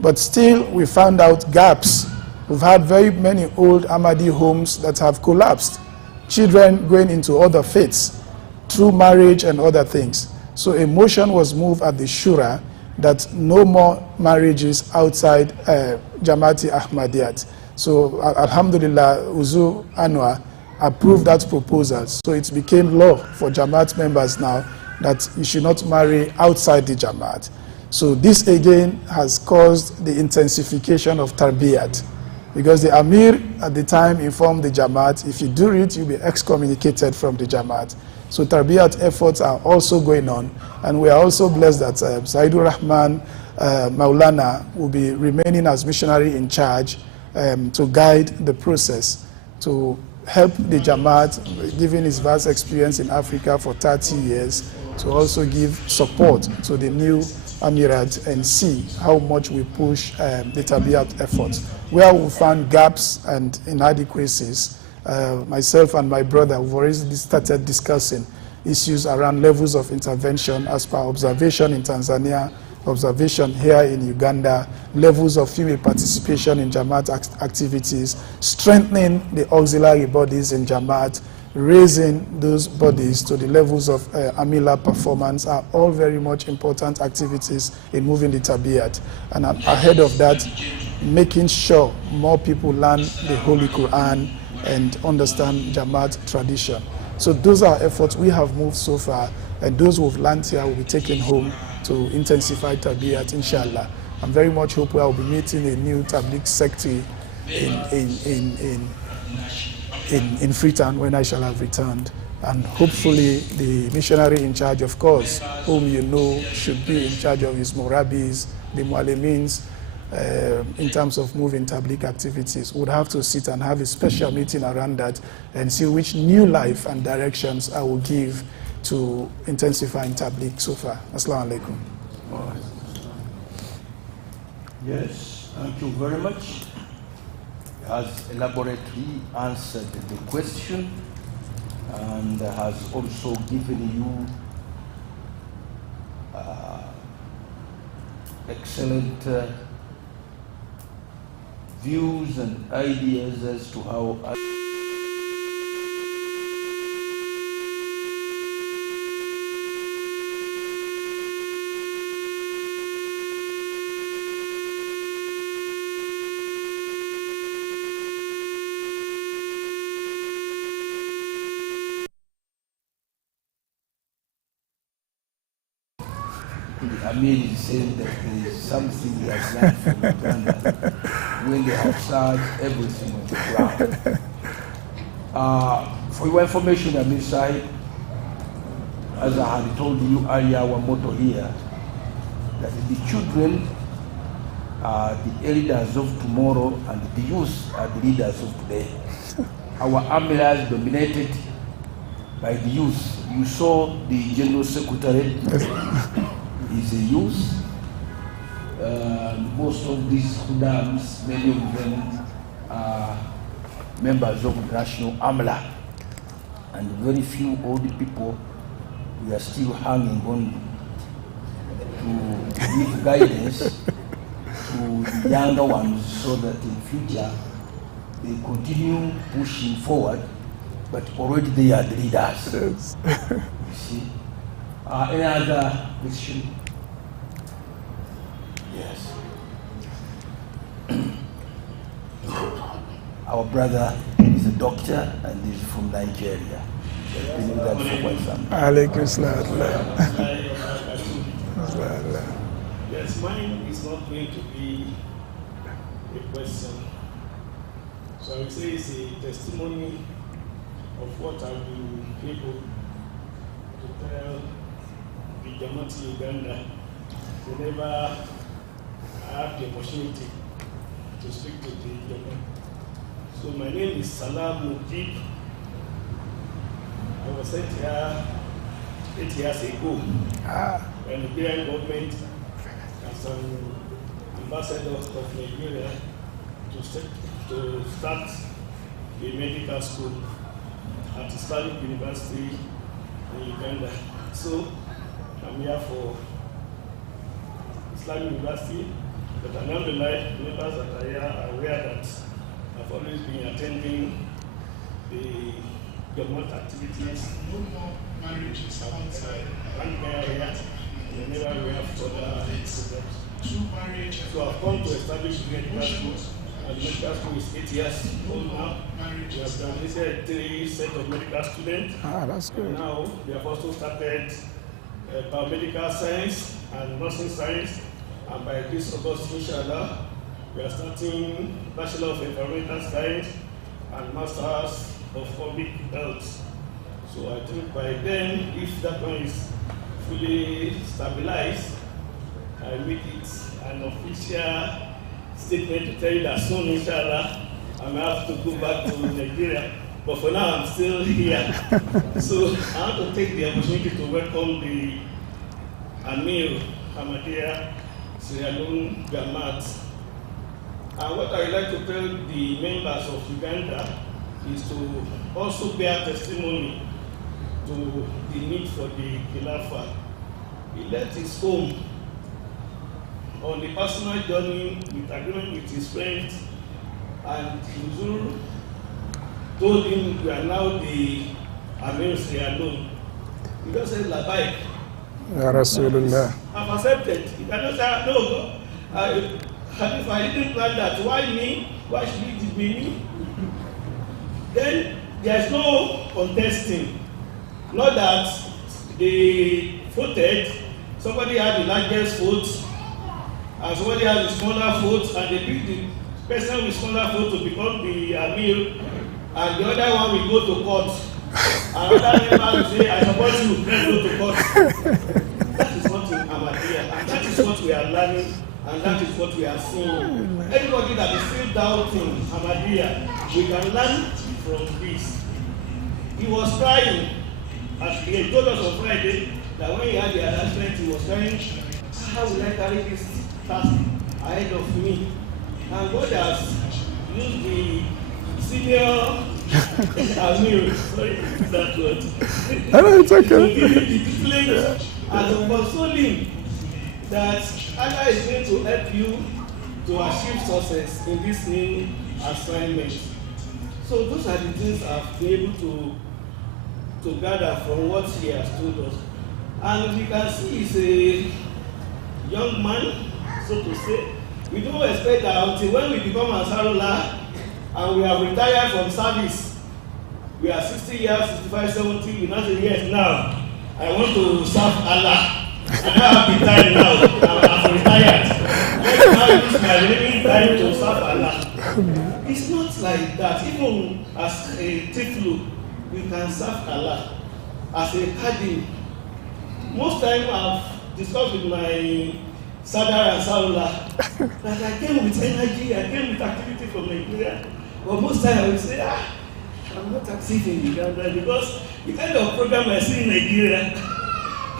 but still we found out gaps. We've had very many old Ahmadi homes that have collapsed, children going into other faiths through marriage and other things. So a motion was moved at the Shura that no more marriages outside Jama'at Ahmadiyyat. So Alhamdulillah, Uzu Anwar approved that proposal. So it became law for Jamaat members now that you should not marry outside the Jamaat. So this again has caused the intensification of Tarbiyat, because the Amir at the time informed the Jamaat, if you do it, you'll be excommunicated from the Jamaat. So Tarbiyat efforts are also going on, and we are also blessed that Saidur Rahman Maulana will be remaining as missionary in charge to guide the process, to help the Jamaat, given his vast experience in Africa for 30 years, to also give support to the new Amirat and see how much we push the Tarbiyat efforts. Where we found gaps and inadequacies, myself and my brother have already started discussing issues around levels of intervention as per observation in Tanzania, observation here in Uganda, levels of female participation in Jamaat activities, strengthening the auxiliary bodies in Jamaat, raising those bodies to the levels of Amla performance are all very much important activities in moving the Tabiyat. And ahead of that, making sure more people learn the Holy Quran and understand Jamaat tradition. So those are efforts we have moved so far, and those who have learned here will be taken home to intensify Tabiyat, inshallah. I'm very much hopeful I will be meeting a new Tabligh secretary in Freetown when I shall have returned. And hopefully the missionary in charge, of course, whom you know should be in charge of his Morabis, the Mualimins, in terms of moving Tabligh activities, would have to sit and have a special meeting around that and see which new life and directions I will give to intensifying Tabligh so far. Assalamu alaikum. Yes, thank you very much. Has elaborately answered the question and has also given you excellent views and ideas as to how Amir is saying that there is something he has learned from Uganda when they have charged everything on the ground. For your information, Amir Sahib, as I had told you earlier, our motto here, that the children are the elders of tomorrow and the youth are the leaders of today. Our Amla is dominated by the youth. You saw the General Secretary. Is a youth. Most of these Khudams, many of them are members of the National Amla, and very few old people we are still hanging on to give guidance to the younger ones so that in future they continue pushing forward, but already they are the leaders. Yes. You see? Any other question? Yes. Our brother is a doctor and is from Nigeria. He's been with us for quite some time. Yes, mine is not going to be a question. So I would say it's a testimony of what I've been able to tell the Jama'at Uganda whenever I have the opportunity to speak to the Jama'at. So my name is Salam Mujib. I was sent here 8 years ago by the Nigerian government as an ambassador of Nigeria to start a medical school at Islamic University in Uganda. So I'm here for Islamic University, but alhamdulillah, members that are here are aware that I've always been attending the government activities. No more marriages outside. Whenever we have further programs. So I've come to establish the medical school. And the medical school is 8 years old now. We have done 3 sets of medical students. That's good. And now we have also started biomedical science and nursing science. And by this August, inshallah, we are starting Bachelor of Environmental Science and Masters of Public Health. So I think by then, if that one is fully stabilized, I make it an official statement to tell you that soon, inshallah, I may have to go back to Nigeria. But for now, I'm still here. So I want to take the opportunity to welcome the Amir Jama'at Sierraleon Jamaat. And what I would like to tell the members of Uganda is to also bear testimony to the need for the Khilafah. He left his home on a personal journey with agreement with his friends, and Huzur told him, "You are now the Amir Sierraleon." He just said, "Labaik." Ya Rasulullah. I've accepted. You cannot say, "No, if I didn't plan that, why me? Why should it be me?" Then there's no contesting. Not that they voted, somebody had the largest vote, and somebody had the smaller vote, and they picked the person with smaller vote to become the Amir, and the other one will go to court. Another member will say, "I support you, let's go to court." That is what in Ahmadiyya, and that is what we are learning, and that is what we are seeing. Anybody that is still doubting Ahmadiyya, we can learn from this. He was crying, as he told us on Friday, that when he had the announcement, he was crying, "How will I carry this task ahead of me?" And God has used the senior Amir, sorry, that word. I know, it's okay. To give him the tutelage and to console him that Allah is going to help you to achieve success in this new assignment. So those are the things I've been able to gather from what he has told us. And we can see he's a young man, so to say. We don't expect that until when we become Ansarullah and we have retired from service, we are 60 years, 65, 70, we not say, "Yes, now I want to serve Allah. I don't have the time now, I'm retired. Let now use my remaining time to serve Allah." It's not like that. Even as a tiflu, we can serve Allah. As a kadim, most time I've discussed with my Sadar and Sarullah that I came with energy, I came with activity from Nigeria. But most time I will say, I'm not active in Uganda because the kind of program I see in Nigeria,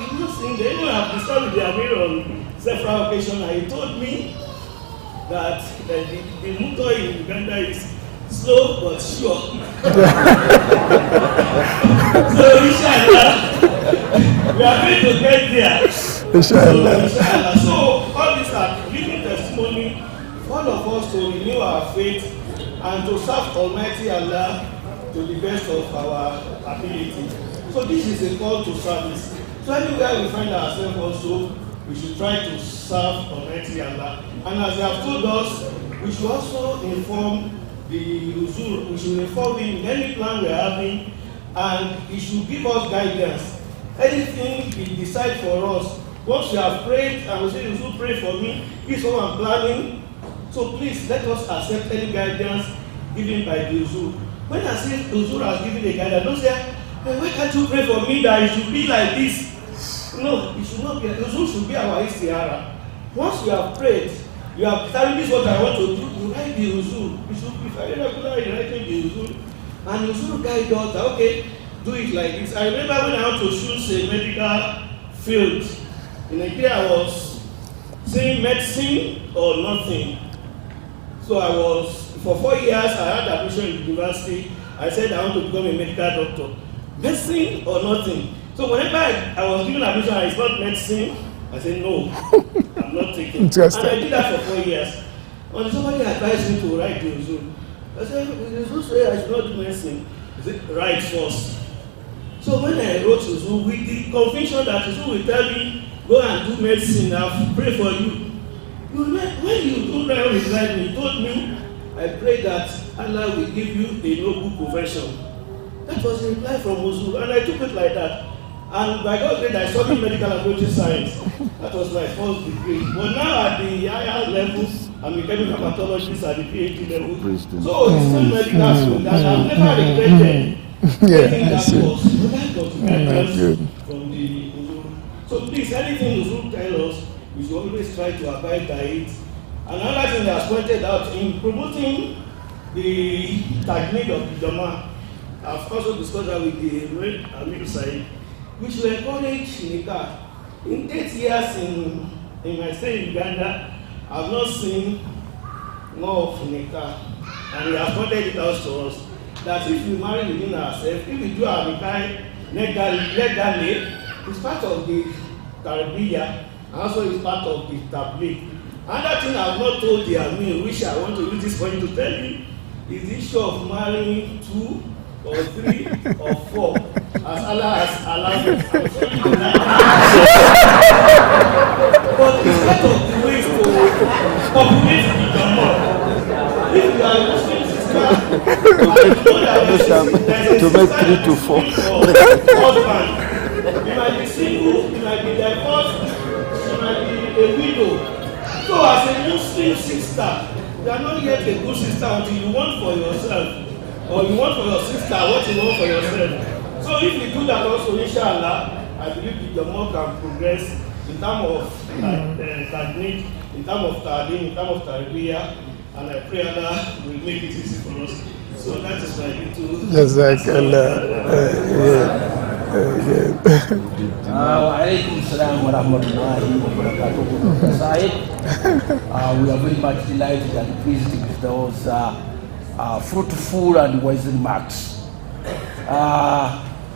I'm not seeing them. Even I've discussed with the Amir on several occasions, and he told me that the motto in Uganda is slow but sure. So inshallah, we are going to get there. Inshallah. So all these are living testimony for all of us to renew our faith and to serve Almighty Allah to the best of our ability. So this is a call to service. So anywhere we find ourselves also, we should try to serve Almighty Allah. And as they have told us, we should also inform the Huzur, we should inform him in any plan we are having, and he should give us guidance. Anything he decide for us, once we have prayed and we say, Huzur, pray for me, this is what I'm planning. So please let us accept any guidance given by the Huzur. When I say Huzur has given a guidance, don't say, hey, why can't you pray for me that it should be like this? No, it should not be. Huzur should be our istiara. Once you have prayed, you have determined this is what I want to do, you write the Huzur. You should be very regular in writing the Huzur. And Huzur guide us that, okay, do it like this. I remember when I want to choose a medical field, in Nigeria I was saying medicine or nothing. So I was, for 4 years, I had admission in university. I said I want to become a medical doctor. Medicine or nothing. So whenever I was given admission, it's not medicine, I said no, I'm not taking it. And I did that for 4 years. And somebody advised me to write the Huzur. I said, the Huzur say I should not do medicine. I said, write first. So when I wrote Huzur, with the conviction that Huzur will tell me, go and do medicine, I'll pray for you. When you do that, he told me, I pray that Allah will give you a noble profession. That was a reply from Huzur, and I took it like that. And by God's grace, I studied medical laboratory science. That was my first degree. But now at the higher level, I'm becoming a pathologist at the PhD level. So it's still medical school, and I've never regretted anything that was good from the Huzur. So please, anything Huzur tell us, we should always try to abide by it. Another thing that's pointed out in promoting the technique of the Jama'at, I've also discussed that with the Amir Sahib. We should encourage nikah. In 8 years in my stay in Uganda, I've not seen more of nikah. And he has pointed it out to us that if we marry within ourselves, if we do our nikah legally, it's part of the Caribbean, and also it's part of the Tabligh. Another thing I've not told the Amir, which I want to use this point to tell you, is the issue of marrying 2 or 3 or 4, as Allah has allowed us. But it's part of the ways to populate the Jama'at. If you are a Muslim sister, to make 3 to 4. husband, you might be single, you might be divorced, you might be a widow. So as a Muslim sister, you are not yet a good sister until you want for yourself, or you want for your sister what you want for yourself. So if you do that also, inshallah, I believe the Jama'at can progress in terms of tajmeed, in terms of ta'lim, in terms of tarbiyah, and I pray Allah will make it easy for us. So that is my little... Waalaikum salam wa rahmatullahi wa barakatuh. Sahib, we are very much delighted and pleased with those fruitful and wise remarks.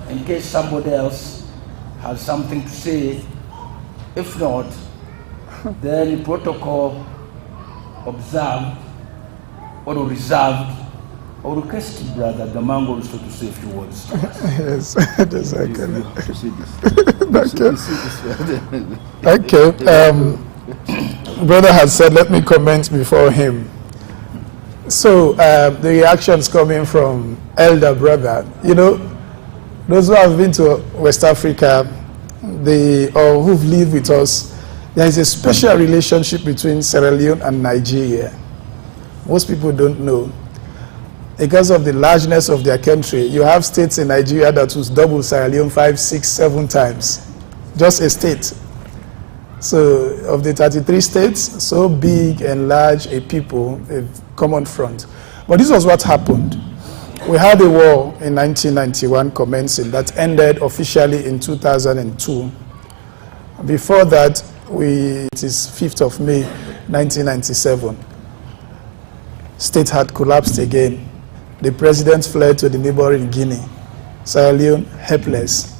In case somebody else has something to say, if not, then protocol observed or reserved or requested Brother Gamango also to say a few words. Yes, okay. Brother has said, let me comment before him. So the reactions coming from elder brother, you know, those who have been to West Africa, or who've lived with us, there is a special relationship between Sierra Leone and Nigeria. Most people don't know. Because of the largeness of their country, you have states in Nigeria that will double Sierra Leone 5, 6, 7 times. Just a state. So of the 33 states, so big and large a people, a common front. But this was what happened. We had a war in 1991 commencing that ended officially in 2002. Before that, it is 5th of May 1997. State had collapsed again. The president fled to the neighboring Guinea. Sierra Leone, helpless.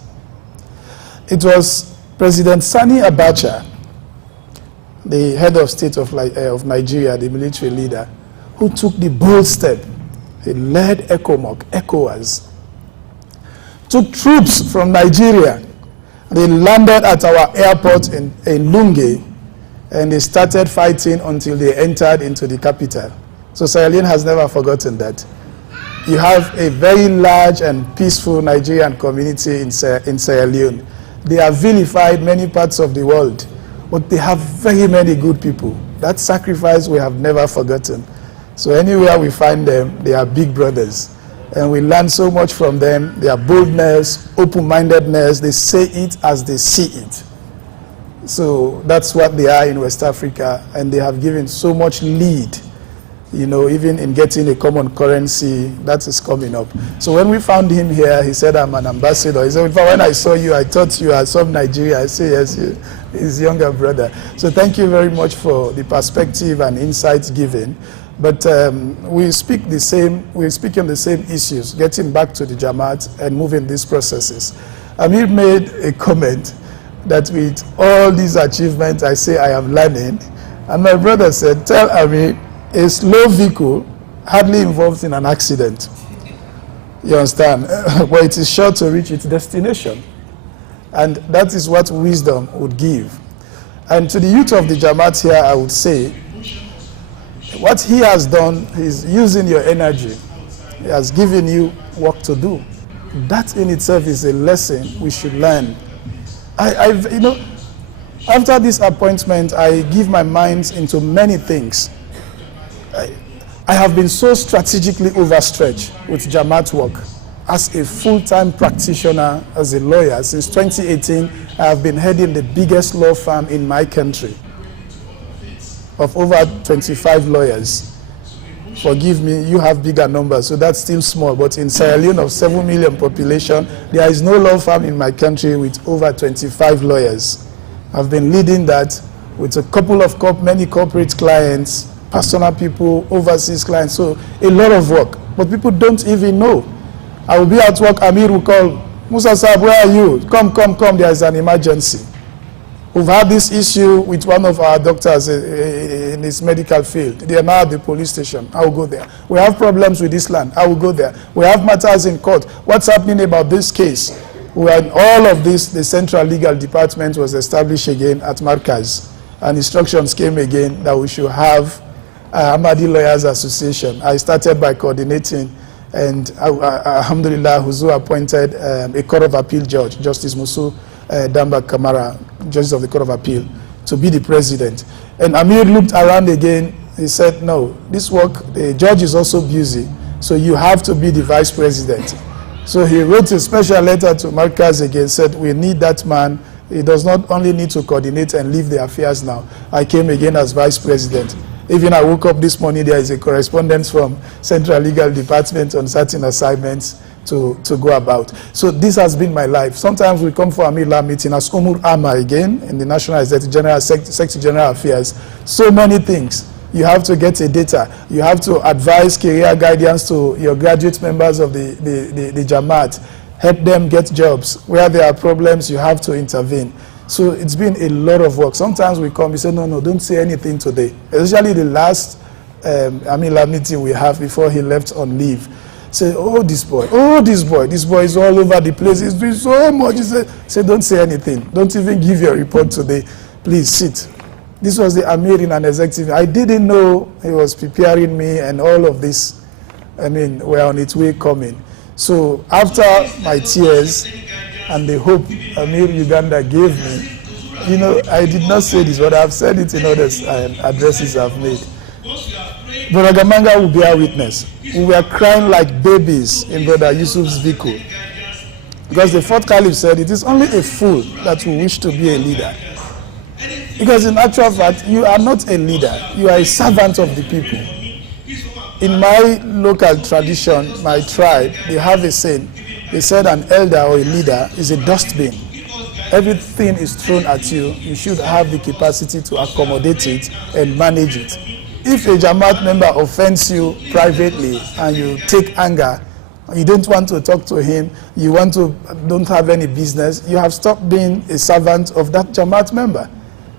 It was President Sani Abacha, the head of state of Nigeria, the military leader, who took the bold step. He led ECOWAS, took troops from Nigeria. They landed at our airport in Lunge, and they started fighting until they entered into the capital. So Sierra Leone has never forgotten that. You have a very large and peaceful Nigerian community in Sierra Leone. They have vilified many parts of the world, but they have very many good people. That sacrifice we have never forgotten. So anywhere we find them, they are big brothers. And we learn so much from them. Their boldness, open-mindedness, they say it as they see it. So that's what they are in West Africa, and they have given so much lead, you know, even in getting a common currency. That is coming up. So when we found him here, he said, I'm an ambassador. He said, when I saw you, I thought you are from Nigeria. I say, yes, his younger brother. So thank you very much for the perspective and insights given. But we speak on the same issues, getting back to the Jamaat and moving these processes. Amir made a comment that with all these achievements, I say I am learning. And my brother said, tell Amir, a slow vehicle hardly involved in an accident. You understand? But it is sure to reach its destination. And that is what wisdom would give. And to the youth of the Jamaat here, I would say, what he has done is using your energy. He has given you work to do. That in itself is a lesson we should learn. You know, after this appointment, I give my mind into many things. I have been so strategically overstretched with Jamaat work. As a full-time practitioner, as a lawyer, since 2018, I have been heading the biggest law firm in my country, of over 25 lawyers. Forgive me, you have bigger numbers, so that's still small. But in Sierra Leone of 7 million population, there is no law firm in my country with over 25 lawyers. I've been leading that with a couple of many corporate clients, personal people, overseas clients, so a lot of work. But people don't even know. I will be at work, Amir will call, Musa Sahib, where are you? Come, there is an emergency. We've had this issue with one of our doctors in his medical field. They are now at the police station. I will go there. We have problems with this land. I will go there. We have matters in court. What's happening about this case? When all of this, the Central Legal Department was established again at Markaz, and instructions came again that we should have Ahmadi Lawyers Association. I started by coordinating, and alhamdulillah, Huzu appointed a Court of Appeal judge, Justice Musu Damba Kamara, Justice of the Court of Appeal, to be the president. And Amir looked around again. He said, no, this work, the judge is also busy, so you have to be the vice president. So he wrote a special letter to Markaz again, said, we need that man. He does not only need to coordinate and leave the affairs now. I came again as vice president. Even I woke up this morning, there is a correspondence from Central Legal Department on certain assignments to go about. So this has been my life. Sometimes we come for a Amila meeting as Umur Ama again in the National Executive General, Secretary General Affairs. So many things. You have to get a data. You have to advise career guidance to your graduate members of the Jamaat. Help them get jobs. Where there are problems, you have to intervene. So it's been a lot of work. Sometimes we come, we say, no, don't say anything today. Especially the last Amila meeting we have before he left on leave. Say, this boy is all over the place. He's doing so much. He said, don't say anything. Don't even give your report today. Please sit. This was the Amir in an executive. I didn't know he was preparing me, and all of this, were on its way coming. So after my tears and the hope Amir Uganda gave me, I did not say this, but I've said it in other addresses I've made. Brother Gamanga will bear witness. We were crying like babies in Brother Yusuf's vehicle. Because the fourth caliph said, it is only a fool that will wish to be a leader. Because in actual fact, you are not a leader. You are a servant of the people. In my local tradition, my tribe, they have a saying. They said an elder or a leader is a dustbin. Everything is thrown at you. You should have the capacity to accommodate it and manage it. If a Jamaat member offends you privately and you take anger, you don't want to talk to him, don't have any business, you have stopped being a servant of that Jamaat member.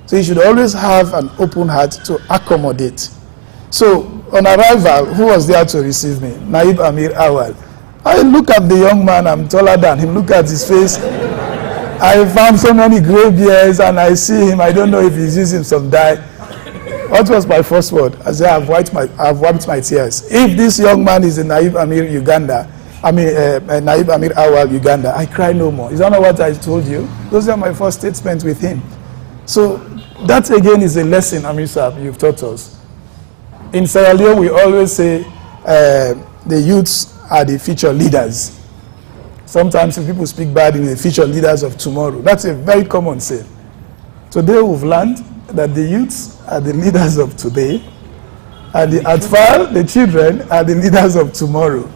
So you should always have an open heart to accommodate. So on arrival, who was there to receive me? Naib Amir Awal. I look at the young man, I'm taller than him, look at his face. I found so many gray beards and I see him, I don't know if he's using some dye. What was my first word? I said, I've wiped my tears. If this young man is a Naib Amir Uganda, Naib Amir Awal Uganda, I cry no more. Is that not what I told you? Those are my first statements with him. So that again is a lesson, Amir Sahib, you've taught us. In Sierra Leone, we always say the youths are the future leaders. Sometimes if people speak bad in the future leaders of tomorrow, that's a very common saying. Today we've learned that the youths are the leaders of today, and the Atfal, the children, are the leaders of tomorrow.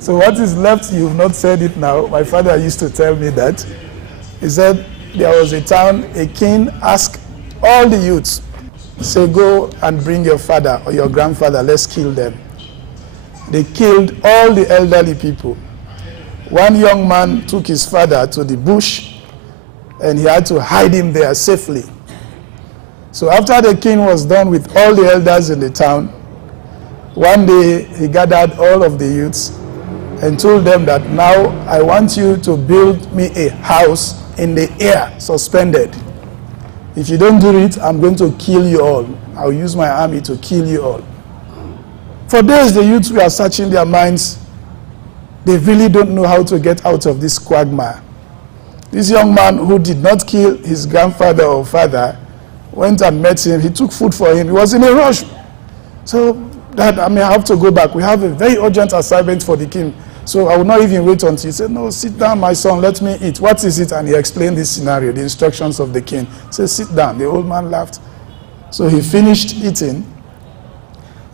So what is left, you've not said it now. My father used to tell me that. He said there was a town, a king asked all the youths, say, go and bring your father or your grandfather, let's kill them. They killed all the elderly people. One young man took his father to the bush and he had to hide him there safely. So after the king was done with all the elders in the town, one day he gathered all of the youths and told them that now I want you to build me a house in the air, suspended. If you don't do it, I'm going to kill you all. I'll use my army to kill you all. For days, the youths were searching their minds. They really don't know how to get out of this quagmire. This young man who did not kill his grandfather or father went and met him. He took food for him. He was in a rush. So, Dad, I have to go back. We have a very urgent assignment for the king. So I will not even wait until he said, no, sit down, my son, let me eat. What is it? And he explained this scenario, the instructions of the king. He said, sit down. The old man laughed. So he finished eating.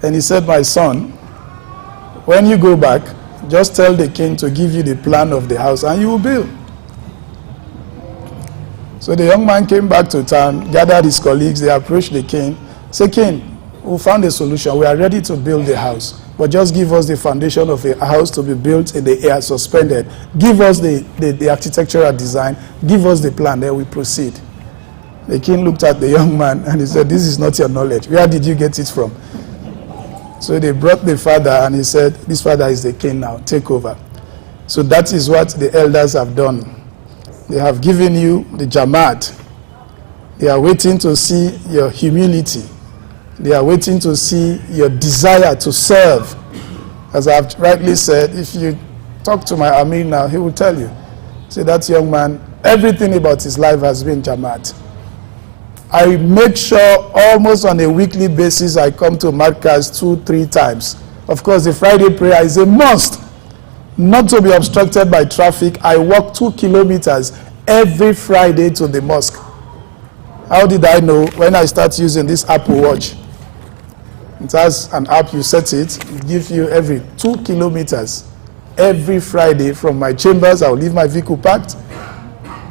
And he said, my son, when you go back, just tell the king to give you the plan of the house and you will build. So the young man came back to town, gathered his colleagues, they approached the king. Said, King, we found a solution. We are ready to build the house. But just give us the foundation of a house to be built in the air, suspended. Give us the architectural design. Give us the plan, then we proceed. The king looked at the young man and he said, this is not your knowledge. Where did you get it from? So they brought the father and he said, this father is the king now, take over. So that is what the elders have done. They have given you the Jama'at. They are waiting to see your humility. They are waiting to see your desire to serve. As I've rightly said, if you talk to my Amir now, he will tell you. See, that young man, everything about his life has been Jama'at. I make sure almost on a weekly basis I come to Markaz 2-3 times. Of course, the Friday prayer is a must. Not to be obstructed by traffic, I walk 2 kilometers every Friday to the mosque. How did I know? When I start using this Apple Watch. It has an app, you set it gives you every 2 kilometers. Every Friday from my chambers, I'll leave my vehicle parked.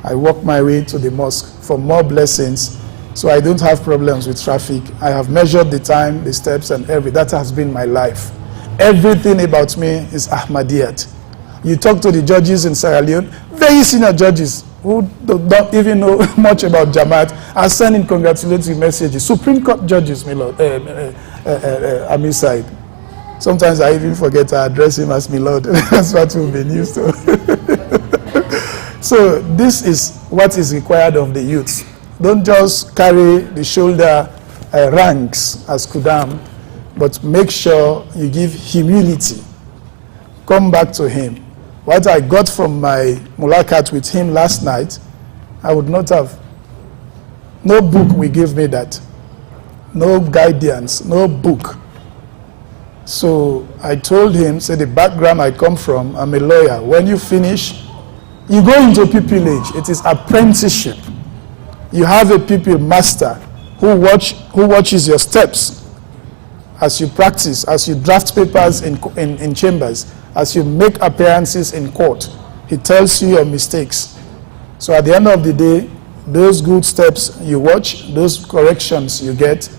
I walk my way to the mosque for more blessings, so I don't have problems with traffic. I have measured the time, the steps, and that has been my life. Everything about me is Ahmadiyyat. You talk to the judges in Sierra Leone, very senior judges who don't even know much about Jama'at, are sending congratulatory messages. Supreme Court judges, my Lord, Amir Sahib. Sometimes I even forget to address him as my Lord. That's what we've been used to. So this is what is required of the youth. Don't just carry the shoulder ranks as Kudam, but make sure you give humility. Come back to him. What I got from my mulakat with him last night, I would not have. No book will give me that. No guidance, no book. So I told him, say the background I come from, I'm a lawyer. When you finish, you go into pupillage. It is apprenticeship. You have a pupil master who watches your steps as you practice, as you draft papers in chambers, as you make appearances in court. He tells you your mistakes. So at the end of the day, those good steps you watch, those corrections you get,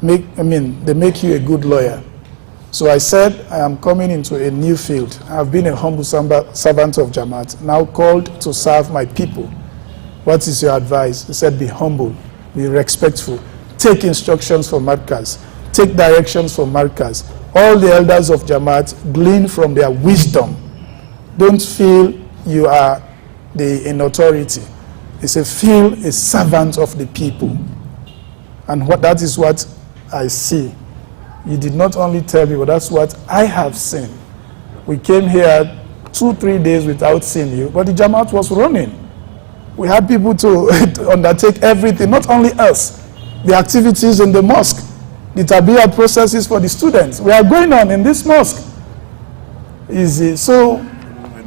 they make you a good lawyer. So I said, I am coming into a new field. I have been a humble servant of Jama'at, now called to serve my people. What is your advice? He said, be humble, be respectful, take instructions from Markaz, take directions from Markaz. All the elders of Jama'at glean from their wisdom. Don't feel you are in authority. It's feel a servant of the people. And that is what I see. You did not only tell me, but that's what I have seen. We came here 2-3 days without seeing you, but the Jama'at was running. We had people to undertake everything, not only us, the activities in the mosque, the tabiyat processes for the students. We are going on in this mosque. Easy. So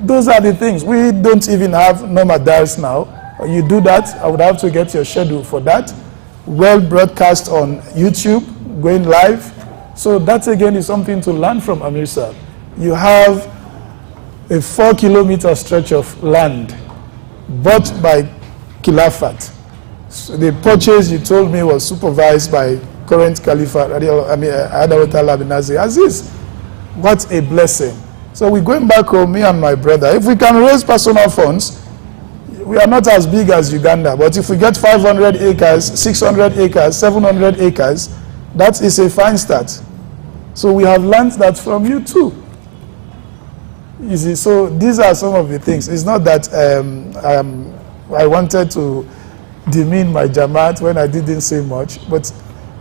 those are the things. We don't even have normal dials now. You do that, I would have to get your schedule for that. Well broadcast on YouTube, going live. So that again is something to learn from Amir Sahib. You have a 4-kilometer stretch of land bought by Khilafat. So the purchase, you told me, was supervised by current Caliph Adawatala bin Aziz. What a blessing. So we're going back home, me and my brother. If we can raise personal funds, we are not as big as Uganda, but if we get 500 acres, 600 acres, 700 acres, that is a fine start. So we have learned that from you too. You see, so these are some of the things. It's not that I wanted to demean my Jama'at when I didn't say much, but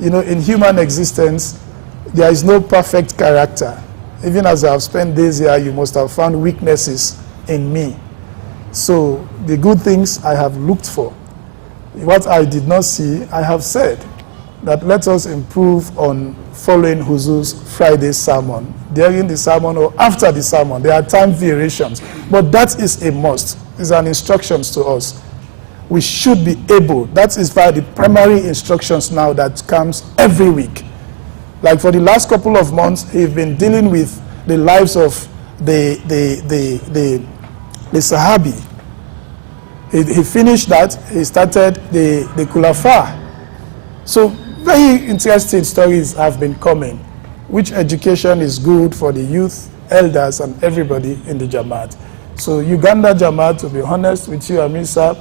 in human existence, there is no perfect character. Even as I have spent days here, you must have found weaknesses in me. So the good things I have looked for. What I did not see, I have said that let us improve on following Huzu's Friday sermon. During the sermon or after the sermon, there are time variations. But that is a must. It's an instruction to us. We should be able, that is by the primary instructions now that comes every week. Like for the last couple of months, he's been dealing with the lives of the Sahabi. He finished that, he started the Khulafa. So very interesting stories have been coming, which education is good for the youth, elders, and everybody in the Jamaat. So Uganda Jamaat, to be honest with you, Amir Sahib,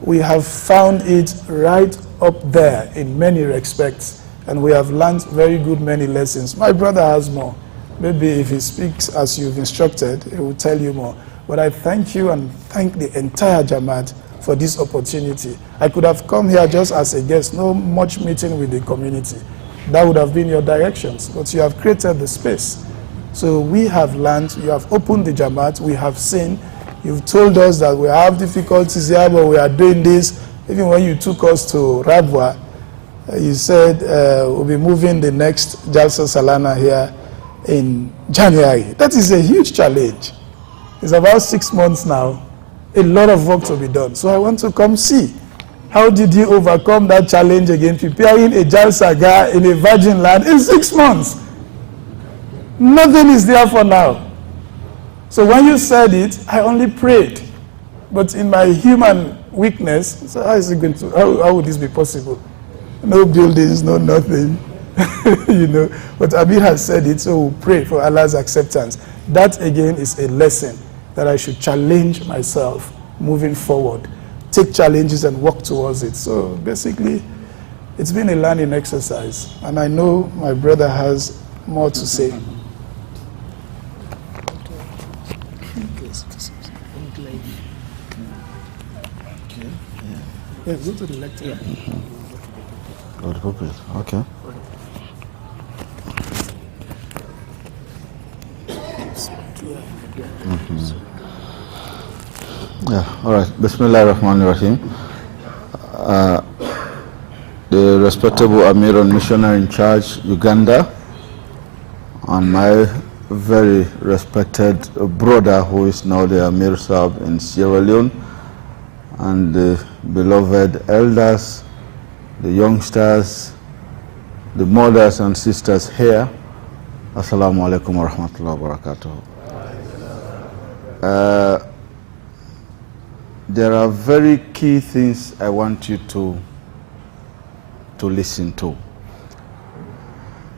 we have found it right up there in many respects, and we have learned very good many lessons. My brother has more. Maybe if he speaks as you've instructed, he will tell you more. But I thank you and thank the entire Jamaat for this opportunity. I could have come here just as a guest, no much meeting with the community. That would have been your directions, but you have created the space. So we have learned, you have opened the Jamaat, we have seen, you've told us that we have difficulties here, but we are doing this. Even when you took us to Rabwa, you said we'll be moving the next Jalsa Salana here in January. That is a huge challenge. It's about 6 months now. A lot of work to be done. So I want to come see. How did you overcome that challenge again, preparing a Jalsa in a virgin land in 6 months? Nothing is there for now. So when you said it, I only prayed. But in my human weakness, so how is it going to, how would this be possible? No buildings, no nothing, you know. But Amir has said it, so we'll pray for Allah's acceptance. That again is a lesson that I should challenge myself moving forward. Take challenges and work towards it. So basically, it's been a learning exercise. And I know my brother has more to say. Yeah, go to the lecture. Yeah. Go to the pulpit. Okay. Yeah, all right. Bismillah ar-Rahman ar-Rahim. The respectable Amir and missionary in charge, Uganda, and my very respected brother who is now the Amir Sahib in Sierra Leone, and the beloved elders, the youngsters, the mothers and sisters here. Assalamu alaikum wa rahmatullahi wa barakatuh. There are very key things I want you to listen to.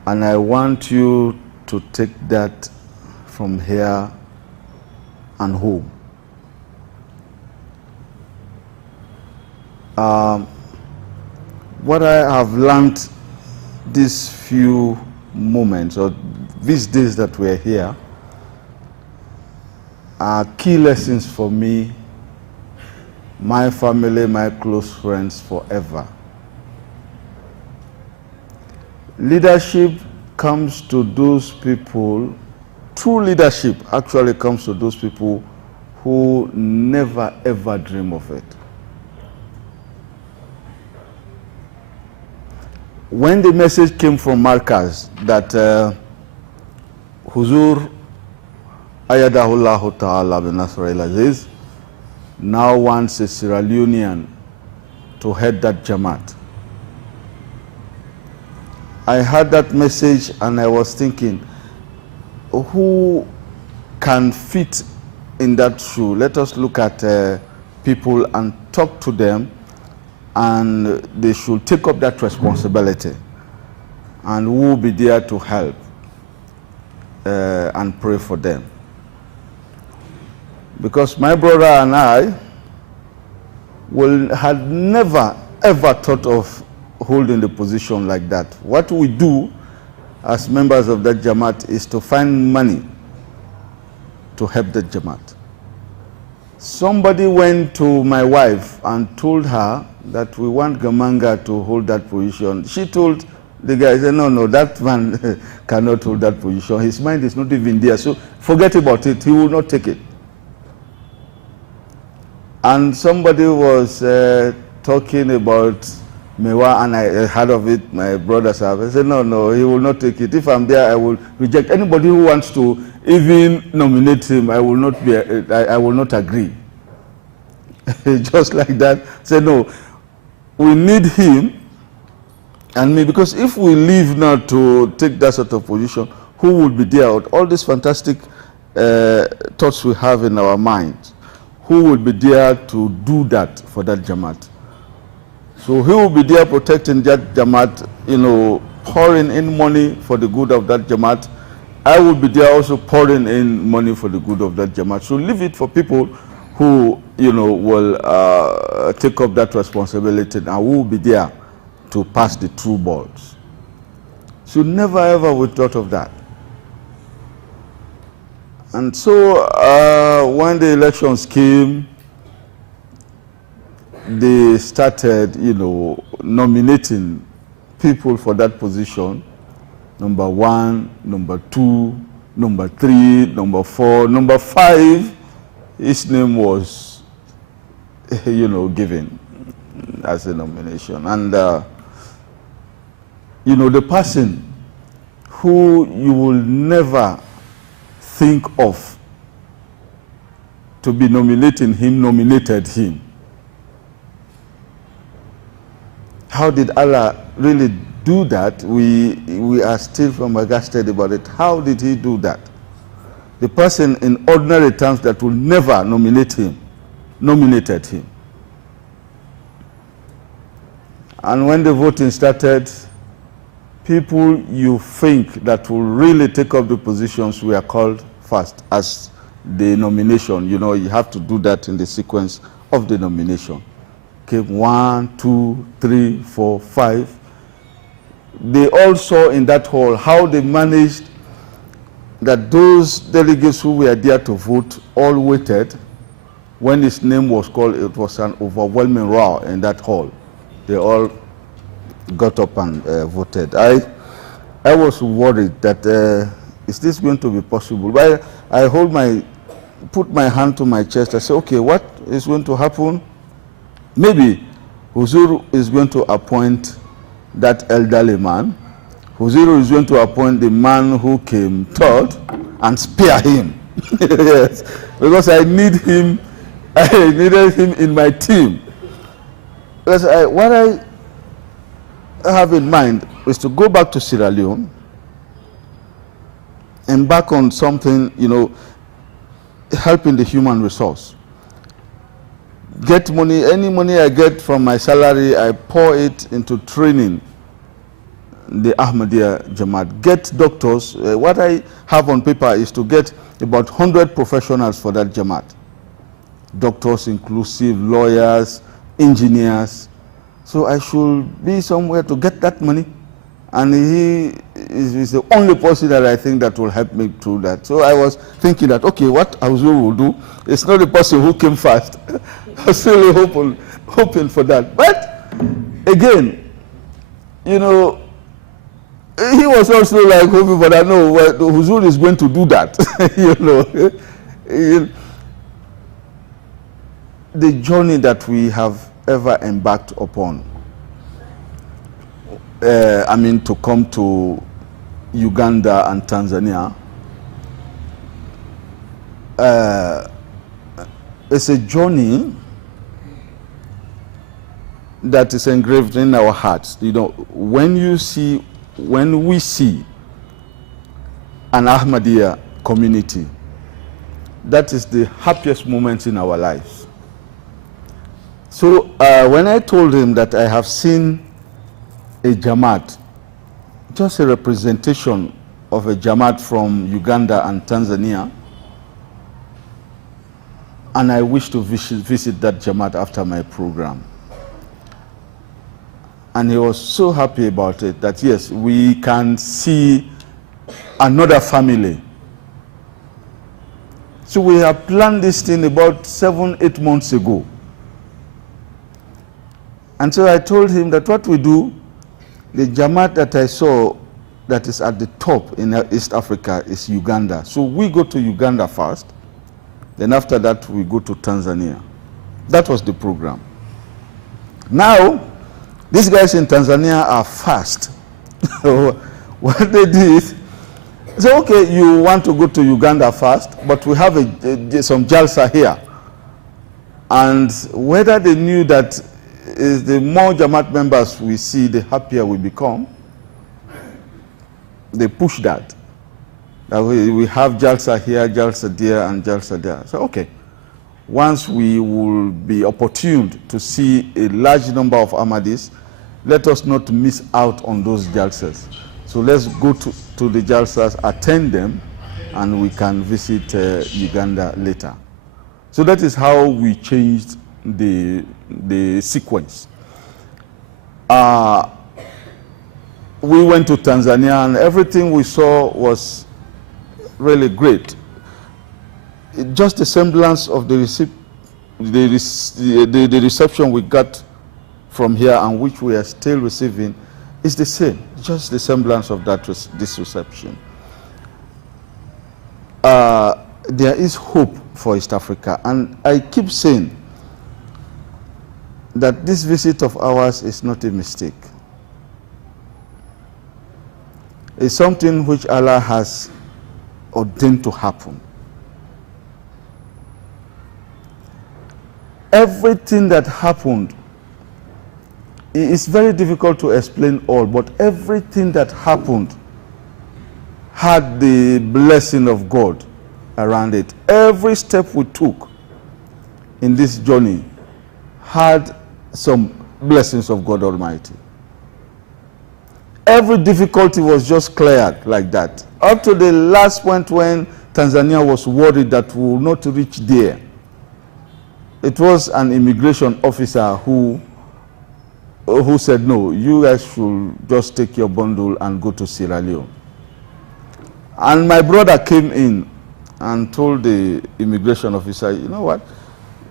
And I want you to take that from here and home. What I have learned these few moments or these days that we're here are key lessons for me, my family, my close friends forever. Leadership comes to those people, true leadership actually comes to those people who never ever dream of it. When the message came from Markaz that Huzur Ayadahullah Ta'ala bin Nasr al-Aziz now wants a Sierra Leonean to head that Jamaat, I heard that message and I was thinking, who can fit in that shoe? Let us look at people and talk to them, and they should take up that responsibility, and we will be there to help and pray for them. Because my brother and I had never ever thought of holding the position like that. What we do as members of that Jamaat is to find money to help the Jamaat. Somebody went to my wife and told her that we want Gamanga to hold that position. She told the guy, said, no, that man cannot hold that position. His mind is not even there, so forget about it. He will not take it. And somebody was talking about Mewa, and I heard of it, my brother Sahib. I said, no, he will not take it. If I'm there, I will reject. Anybody who wants to even nominate him, I will not agree. Just like that. Say, no, we need him and me, because if we leave now to take that sort of position, who will be there? All these fantastic thoughts we have in our minds, who will be there to do that for that Jamaat? So he will be there protecting that Jamaat, you know, pouring in money for the good of that Jamaat. I will be there also pouring in money for the good of that Jamaat. So leave it for people who, you know, will take up that responsibility, and we will be there to pass the true balls. So never ever we thought of that. And so when the elections came, they started, you know, nominating people for that position. Number 1, number 2, number 3, number 4, number 5, his name was, you know, given as a nomination. And, you know, the person who you will never think of to be nominating him, nominated him. How did Allah really do that? We are still flabbergasted about it. How did he do that? The person in ordinary terms that will never nominate him, nominated him. And when the voting started, people you think that will really take up the positions were called first as the nomination. You know, you have to do that in the sequence of the nomination. Came 1, 2, 3, 4, 5. They all saw in that hall how they managed that those delegates who were there to vote all waited. When his name was called, it was an overwhelming roar in that hall. They all got up and voted. I was worried that is this going to be possible? But I put my hand to my chest. I said, okay, what is going to happen? Maybe Huzur is going to appoint that elderly man. Huzur is going to appoint the man who came third and spare him. Yes, because I need him. I needed him in my team. Because what I have in mind is to go back to Sierra Leone, embark on something, you know, helping the human resource. Get money, any money I get from my salary, I pour it into training the Ahmadiyya Jamaat. Get doctors. What I have on paper is to get about 100 professionals for that Jamaat. Doctors inclusive, lawyers, engineers. So I should be somewhere to get that money. And he is the only person that I think that will help me through that. So I was thinking that, okay, what Azul will do, it's not the person who came first. I was really hoping for that. But again, you know, he was also like hoping for that. No, well, Huzur is going to do that. You know, the journey that we have ever embarked upon. I mean, to come to Uganda and Tanzania, it's a journey that is engraved in our hearts. You know, when we see an Ahmadiyya community, that is the happiest moment in our lives. So when I told him that I have seen a Jamaat, just a representation of a Jamaat from Uganda and Tanzania, and I wish to visit that Jamaat after my program. And he was so happy about it that yes, we can see another family. So we have planned this thing about 7-8 months ago. And so I told him that what we do, the Jamaat that I saw that is at the top in East Africa is Uganda. So we go to Uganda first, then after that we go to Tanzania. That was the program. Now, these guys in Tanzania are fast. What they did, so okay, you want to go to Uganda first, but we have some Jalsa here. And whether they knew that the more Jamaat members we see, the happier we become, they push that. That we have Jalsa here, Jalsa there, and Jalsa there. So okay, once we will be opportuned to see a large number of Ahmadis, let us not miss out on those jalsas. So let's go to the jalsas, attend them, and we can visit Uganda later. So that is how we changed the sequence. We went to Tanzania, and everything we saw was really great. Just the semblance of the reception we got from here, and which we are still receiving, is the same. Just the semblance of this reception. There is hope for East Africa, and I keep saying that this visit of ours is not a mistake. It's something which Allah has ordained to happen. Everything that happened, it's very difficult to explain all, but everything that happened had the blessing of God around it. Every step we took in this journey had some blessings of God Almighty. Every difficulty was just cleared like that. Up to the last point when Tanzania was worried that we would not reach there. It was an immigration officer who said, no, you guys should just take your bundle and go to Sierra Leone. And my brother came in and told the immigration officer, you know what,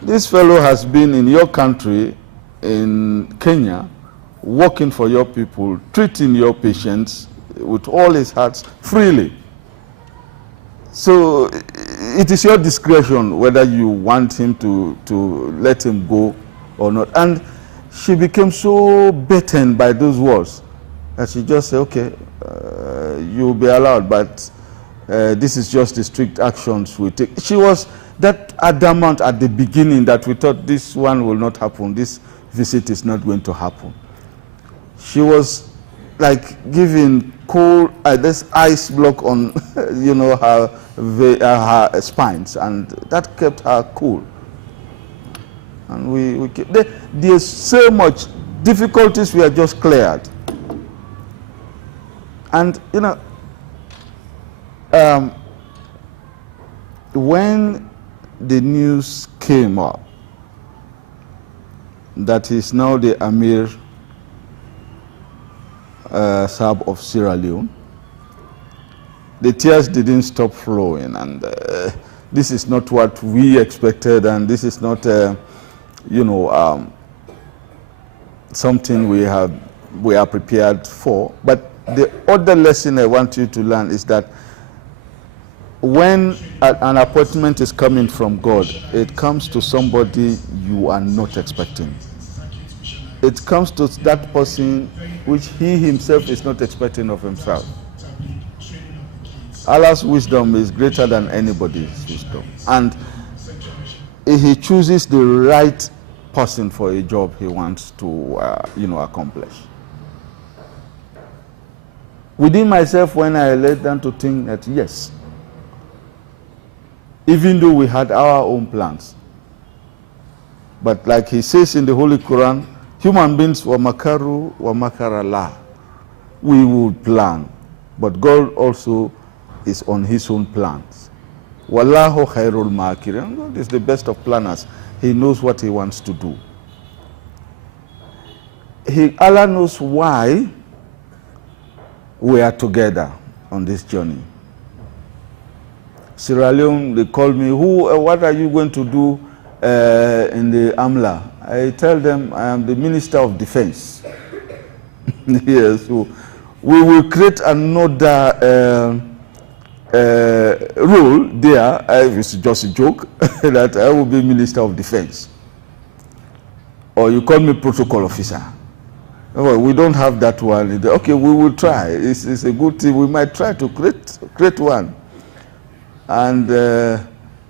this fellow has been in your country, in Kenya, working for your people, treating your patients with all his heart freely. So it is your discretion whether you want him to let him go or not. And she became so beaten by those words that she just said, okay, you'll be allowed, but this is just the strict actions we take. She was that adamant at the beginning that we thought this one will not happen, this visit is not going to happen. She was like giving cool, this ice block on, you know, her spines, and that kept her cool. And we kept, there's so much difficulties we are just cleared. And, you know, when the news came up that he's now the Amir Sahib of Sierra Leone, the tears didn't stop flowing, and this is not what we expected, and this is not, you know, something we are prepared for. But the other lesson I want you to learn is that when an appointment is coming from God, it comes to somebody you are not expecting. It comes to that person which he himself is not expecting of himself. Allah's wisdom is greater than anybody's wisdom. And he chooses the right person for a job he wants to, you know, accomplish. Within myself, when I lay down to think that, yes, even though we had our own plans, but like he says in the Holy Quran, human beings wa makaru wa makarallah. We would plan, but God also is on his own plans. Wallahu khairul makirin. God is the best of planners. He knows what he wants to do. Allah knows why we are together on this journey. Sierra Leone, they call me, what are you going to do in the Amla? I tell them I am the Minister of Defense. Yes, so we will create another role there. It's just a joke that I will be Minister of Defense. Or you call me Protocol Officer. Well, we don't have that one. Okay, we will try. It's a good thing. We might try to create one. And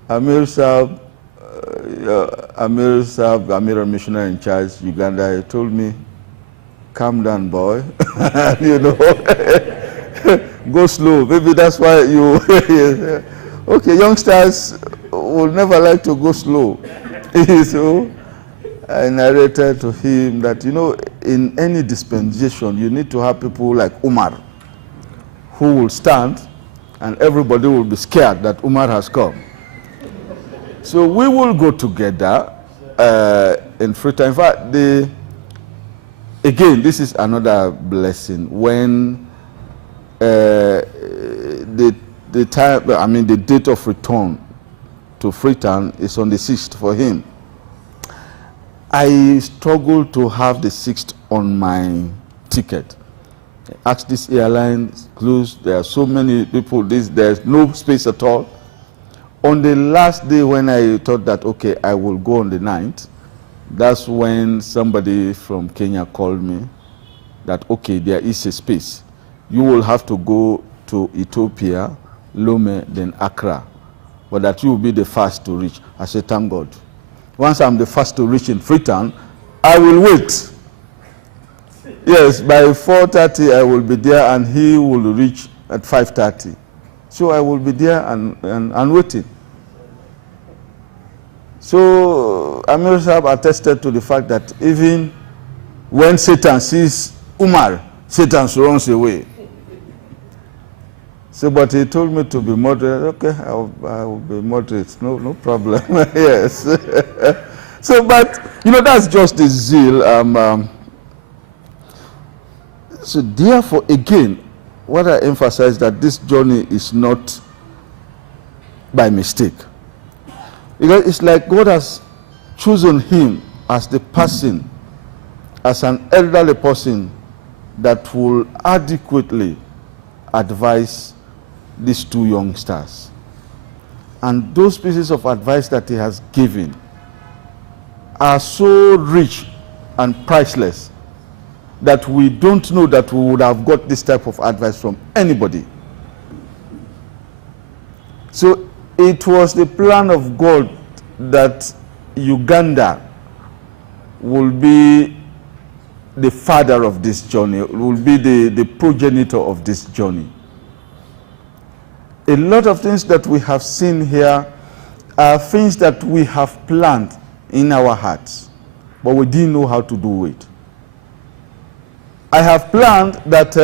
Amir Sahib, Amir Missionary in charge, Uganda, he told me, calm down, boy. You know, go slow. Maybe that's why you. Okay, youngsters, would never like to go slow. So I narrated to him that, you know, in any dispensation, you need to have people like Umar who will stand and everybody will be scared that Umar has come. So we will go together in Freetown. In fact, again, this is another blessing. When the date of return to Freetown is on the 6th for him, I struggled to have the 6th on my ticket. I asked this airline, closed, there are so many people, there's no space at all. On the last day when I thought that, okay, I will go on the 9th, that's when somebody from Kenya called me that, okay, there is a space. You will have to go to Ethiopia, Lome, then Accra, but that you will be the first to reach. I said, thank God. Once I'm the first to reach in Freetown, I will wait. Yes, by 4:30 I will be there and he will reach at 5:30. So I will be there and waiting. So Amir Sahib attested to the fact that even when Satan sees Umar, Satan runs away. So, but he told me to be moderate. Okay, I will be moderate. No problem. Yes. So, but you know, that's just the zeal. So, therefore, again, what I emphasize that this journey is not by mistake. Because it's like God has chosen him as the person, as an elderly person that will adequately advise these two youngsters. And those pieces of advice that he has given are so rich and priceless that we don't know that we would have got this type of advice from anybody. So it was the plan of God that Uganda will be the father of this journey, will be the progenitor of this journey. A lot of things that we have seen here are things that we have planned in our hearts, but we didn't know how to do it. I have planned that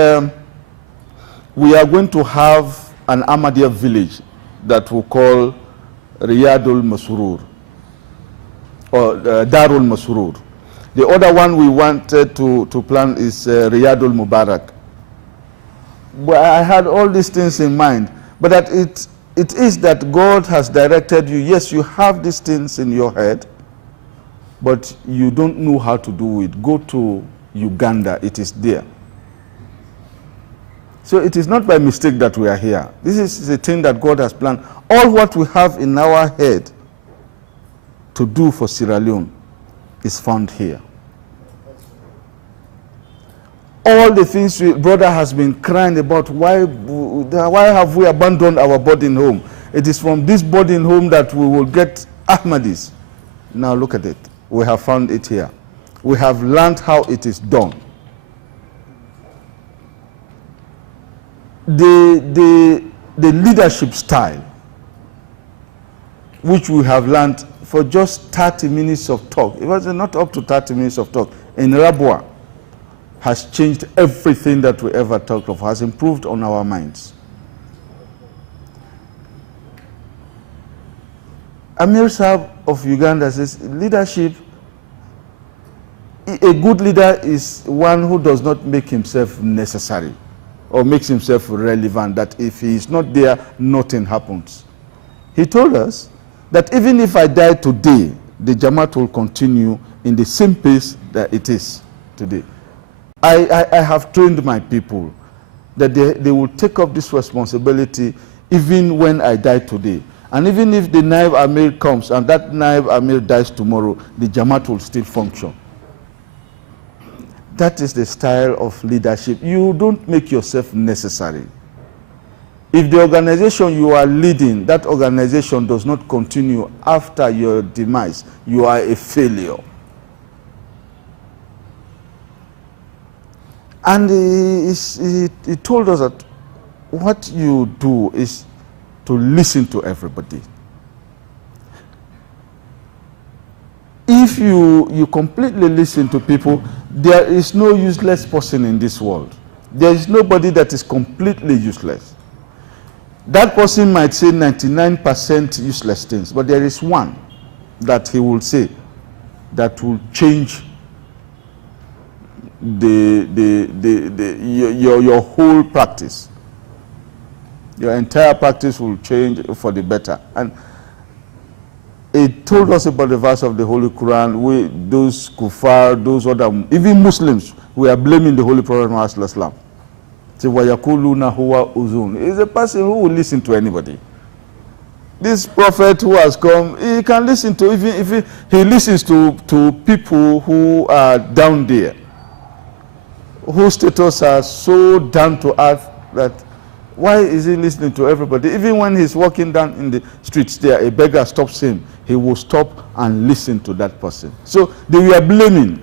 we are going to have an Ahmadiyya village that we call Riyadul Masurur, or Darul Masurur. The other one we wanted to plan is Riyadul Mubarak. But I had all these things in mind, but that it is that God has directed you. Yes, you have these things in your head, but you don't know how to do it. Go to Uganda, it is there. So it is not by mistake that we are here. This is a thing that God has planned. All what we have in our head to do for Sierra Leone is found here. All the things brother has been crying about, why have we abandoned our boarding home? It is from this boarding home that we will get Ahmadis. Now look at it. We have found it here. We have learned how it is done. The leadership style, which we have learned for just 30 minutes of talk. It was not up to 30 minutes of talk. In Rabwa, has changed everything that we ever talked of, has improved on our minds. Amir Sahib of Uganda says, leadership, a good leader is one who does not make himself necessary or makes himself relevant, that if he is not there, nothing happens. He told us that even if I die today, the Jamaat will continue in the same pace that it is today. I have trained my people that they will take up this responsibility even when I die today. And even if the Naib Amir comes and that Naib Amir dies tomorrow, the Jamaat will still function. That is the style of leadership. You don't make yourself necessary. If the organization you are leading, that organization does not continue after your demise, you are a failure. And he told us that what you do is to listen to everybody. if you completely listen to people, there is no useless person in this world. There is nobody that is completely useless. That person might say 99% useless things, but there is one that he will say that will change your whole practice. Your entire practice will change for the better. And it told us about the verse of the Holy Quran. Those kuffar, those other, even Muslims, we are blaming the Holy Prophet Muhammad. It's a person who will listen to anybody. This prophet who has come, he can listen to, even if he listens to people who are down there, whose status are so down to earth that why is he listening to everybody? Even when he's walking down in the streets there, a beggar stops him, he will stop and listen to that person. So they were blaming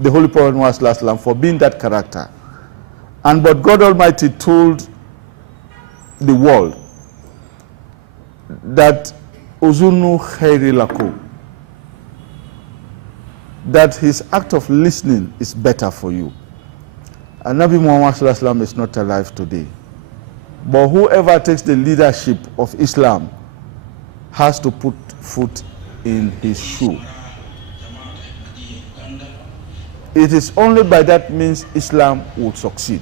the Holy Prophet Muhammad for being that character. But God Almighty told the world that Uzunu khairi lakum, that his act of listening is better for you. And Nabi Muhammad is not alive today. But whoever takes the leadership of Islam has to put foot in his shoe. It is only by that means Islam will succeed.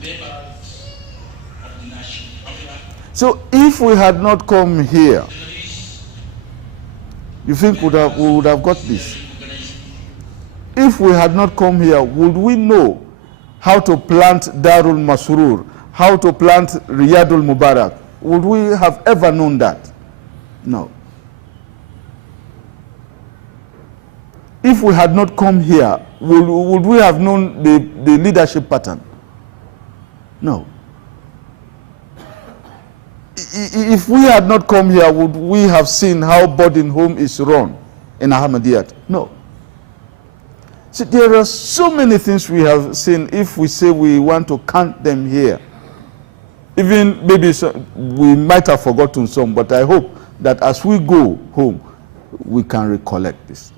So if we had not come here, you think we would have got this? If we had not come here, would we know how to plant Darul Masrur, how to plant Riyadul Mubarak? Would we have ever known that? No. If we had not come here, would we have known the leadership pattern? No. If we had not come here, would we have seen how boarding home is run in Ahmadiyya? No. So there are so many things we have seen. If we say we want to count them here, even maybe we might have forgotten some, but I hope that as we go home, we can recollect this.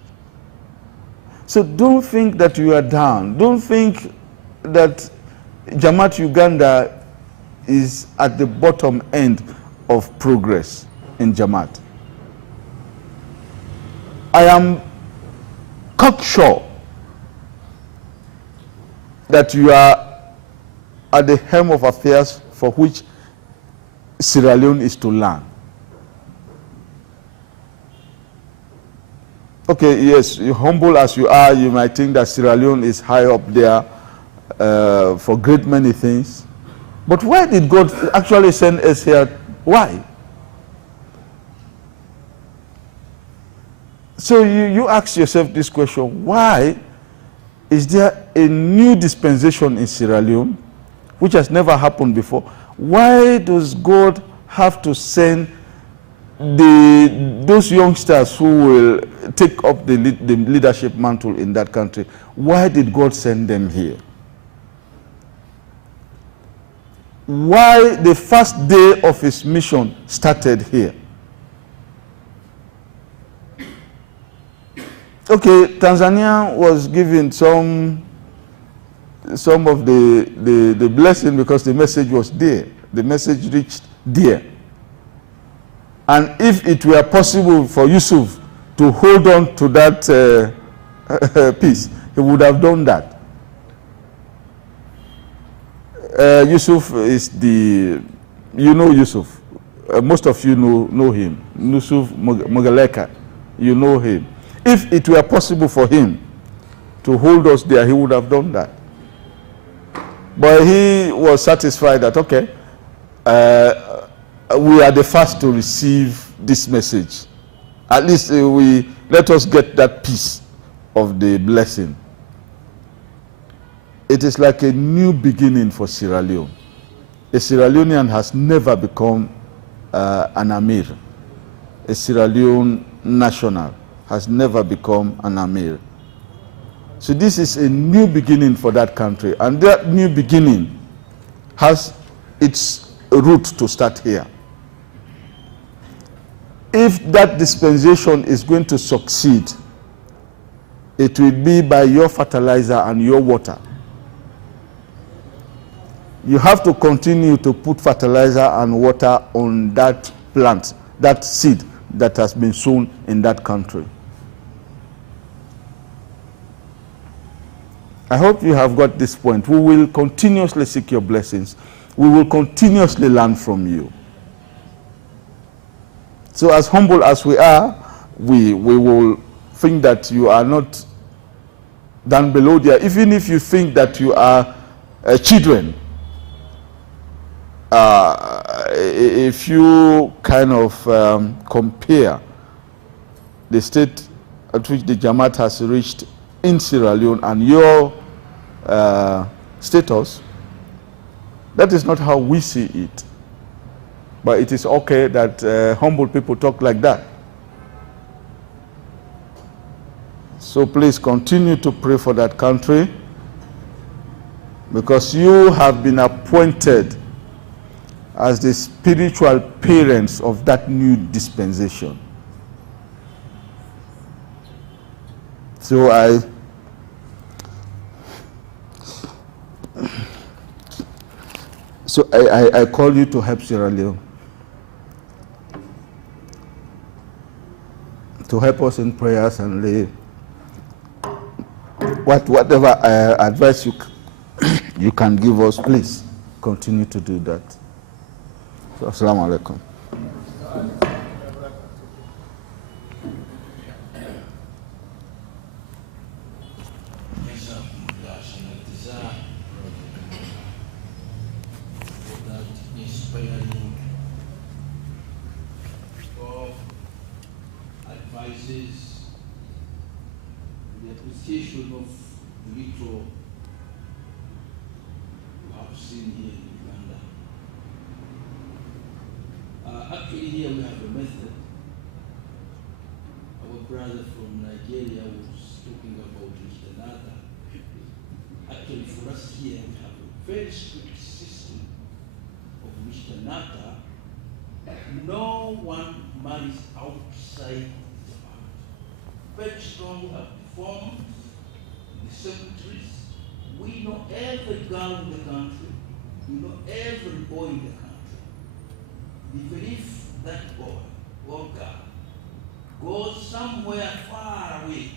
So don't think that you are down. Don't think that Jama'at Uganda is at the bottom end of progress in Jama'at. I am cocksure that you are at the helm of affairs for which Sierra Leone is to learn. Okay, yes, humble as you are, you might think that Sierra Leone is high up there for great many things. But why did God actually send us here? Why? So you ask yourself this question: why is there a new dispensation in Sierra Leone, which has never happened before? Why does God have to send those youngsters who will take up the leadership mantle in that country? Why did God send them here? Why the first day of his mission started here? Okay, Tanzania was given some of the blessing because the message was there. The message reached there. And if it were possible for Yusuf to hold on to that peace, he would have done that. Yusuf is you know Yusuf. Most of you know him. Yusuf Mogaleka, you know him. If it were possible for him to hold us there, he would have done that. But he was satisfied that, okay, we are the first to receive this message. At least let us get that piece of the blessing. It is like a new beginning for Sierra Leone. A Sierra Leonean has never become an Amir. A Sierra Leone national has never become an Amir. So this is a new beginning for that country, and that new beginning has its root to start here. If that dispensation is going to succeed, it will be by your fertilizer and your water. You have to continue to put fertilizer and water on that plant, that seed that has been sown in that country. I hope you have got this point. We will continuously seek your blessings. We will continuously learn from you. So as humble as we are, we will think that you are not down below there. Even if you think that you are children, if you kind of compare the state at which the Jamaat has reached in Sierra Leone and your status, that is not how we see it. But it is okay that humble people talk like that. So please continue to pray for that country, because you have been appointed as the spiritual parents of that new dispensation. So I call you to help Sierra Leone, to help us in prayers and whatever advice you can give us. Please continue to do that. So, Assalamu alaikum. Advices, the appreciation of the little you have seen here in Uganda. Actually, here we have a method. Our brother from Nigeria was talking about Missionaries. Actually, for us here, we have a very strict system of Missionaries. No one marries outside. Very strong forms, the secretaries. We know every girl in the country. We know every boy in the country. Even if that boy or girl goes somewhere far away,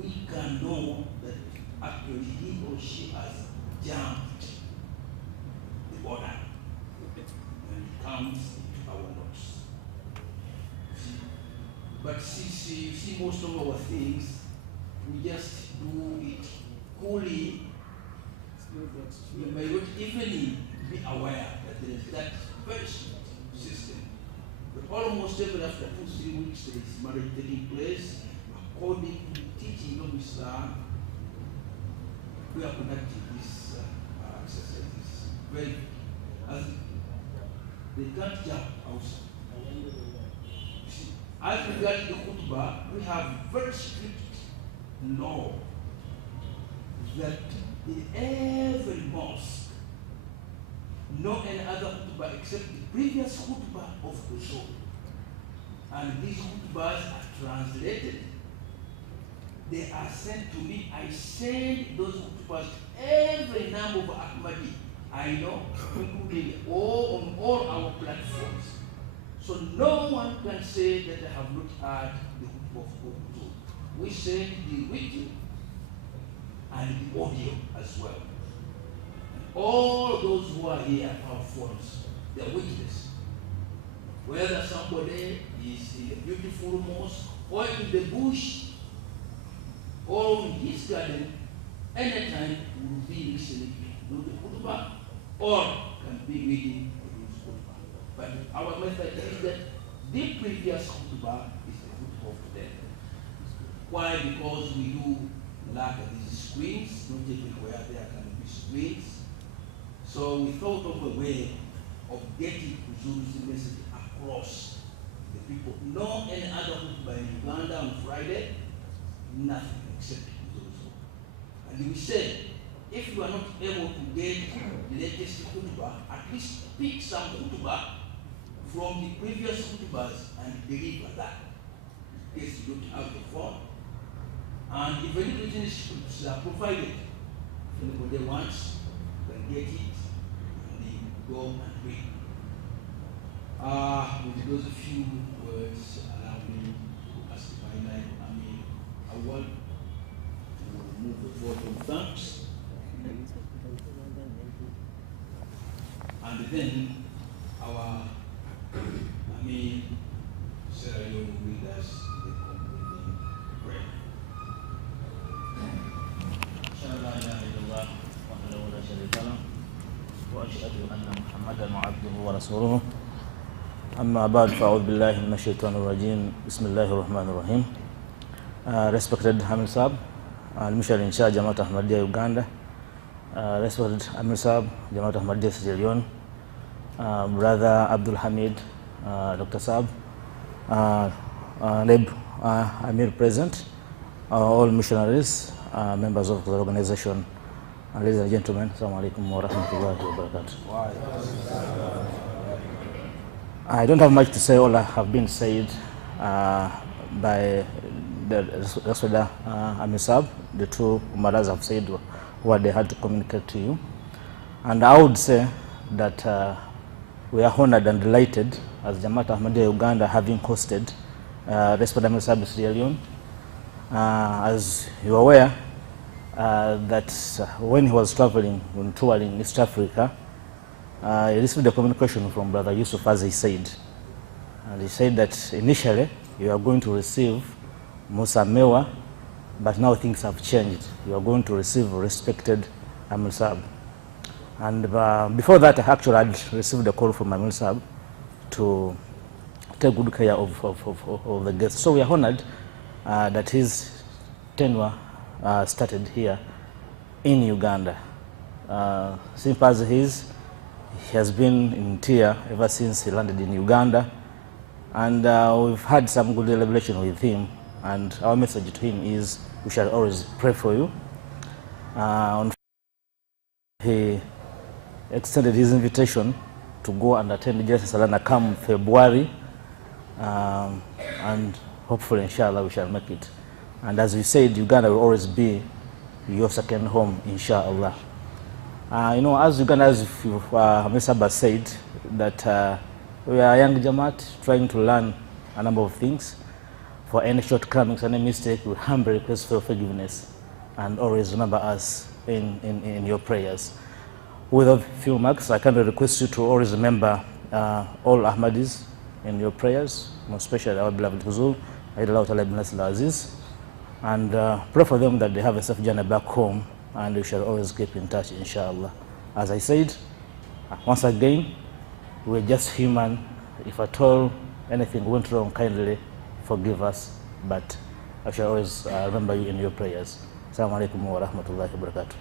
we can know that actually he or she has jumped the border when it comes into our notes. But see, most of our things, we just do it coolly. You may not even be aware that there is that very system. But almost every after 2-3 weeks, there is marriage taking place. According to the teaching of Islam, we are conducting this exercises very, as they can't jump outside. As regards the khutbah, we have very strict law that in every mosque, no any other khutbah except the previous khutbah of the soul. And these khutbahs are translated. They are sent to me. I send those khutbahs to every number of Ahmadi I know, including on all our platforms. So no one can say that I have not heard the khutbah of God. We send the written and the audio as well. And all those who are here are phones. They are witnesses. Whether somebody is in a beautiful mosque or in the bush or in his garden, anytime we will be listening to the khutbah or can be reading the khutbah. But our method is that the previous khutbah is the khutbah of today. Why? Because we do lack these screens, not everywhere there can be screens. So we thought of a way of getting Kuzulu's message across the people. No any other khutbah in Uganda on Friday, nothing except Kuzulu. And we said, if you are not able to get the latest khutbah, at least pick some khutbah from the previous khutbahs and deliver that. In case you don't have the phone. And if anything is provided, if anybody wants, then get it, and then go and read. With those few words, allow me to ask my name, Amir, I want to move the vote of thanks. And then our Amir Sierraleon will lead us in the concluding prayer. أشهد أن لا إله إلا الله وحده لا شريك له وأشهد أن محمدا عبده ورسوله أما بعد فأعوذ بالله من الشيطان الرجيم بسم الله الرحمن الرحيم. Respected Amir Sahib, Missionaries in charge Jama'at Ahmadiyya Uganda, respected Amir Sahib, Jama'at Ahmadiyya Sierraleon, Brother Abdul Hamid, Dr. Sahib, Leb Amir present, all missionaries, members of the organization, ladies and gentlemen, Assalamu alaikum wa rahmatullahi wa barakatuh. I don't have much to say. All have been said by the respected Amir Sahib. The two mothers have said what they had to communicate to you. And I would say that we are honored and delighted as Jama'at Ahmadiyya Uganda having hosted respected Amir Sahib Sierraleon. As you are aware, that when he was traveling and touring East Africa, he received a communication from Brother Yusuf, as he said. And he said that initially you are going to receive Musa Mewa, but now things have changed. You are going to receive respected Amir Sahib. And before that, I actually had received a call from Amir Sahib to take good care of the guests. So we are honored that his tenure started here in Uganda. Simple as he is, he has been in Tia ever since he landed in Uganda, and we've had some good deliberation with him, and our message to him is we shall always pray for you. He extended his invitation to go and attend Justice Salana come February, and hopefully inshallah we shall make it. And as we said, Uganda will always be your second home, inshallah. You know, as Uganda, as Amir Sahib said, that we are a young Jamaat trying to learn a number of things. For any shortcomings, any mistake, we humbly request for forgiveness, and always remember us in your prayers. With a few marks, I can request you to always remember all Ahmadis in your prayers, most especially our beloved Huzul, Aziz, and pray for them that they have a safe journey back home, and we shall always keep in touch, inshallah. As I said, once again, we're just human. If at all anything went wrong, kindly forgive us, but I shall always remember you in your prayers. Assalamu alaikum wa rahmatullahi wa barakatuh.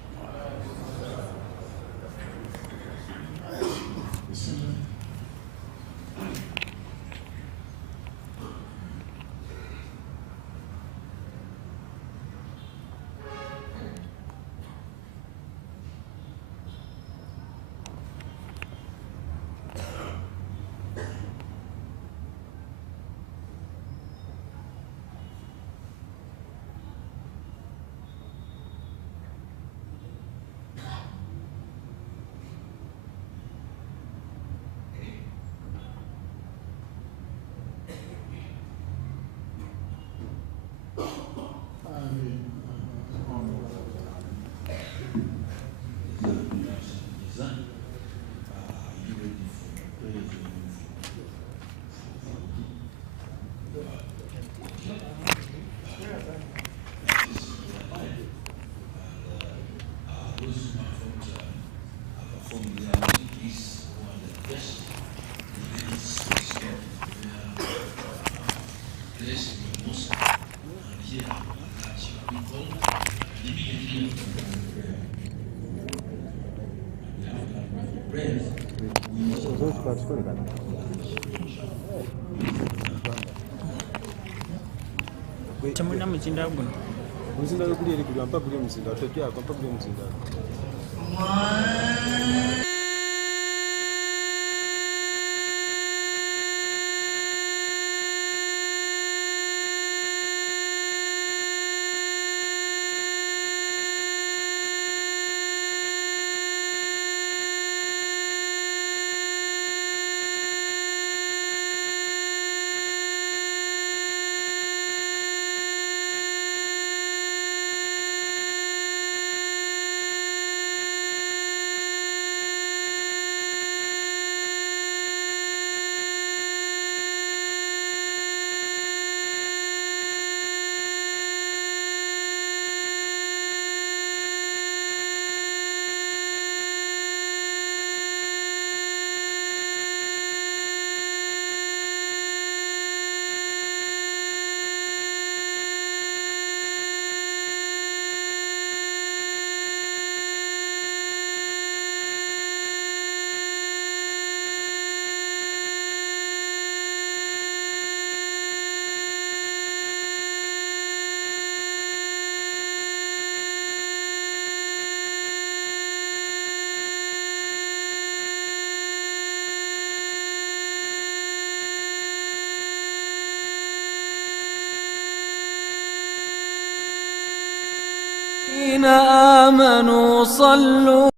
Chamuna mchinda guno. Mzinda kuli eri kuli ampagule mzinda atokya ampagule mzinda. آمنوا صلوا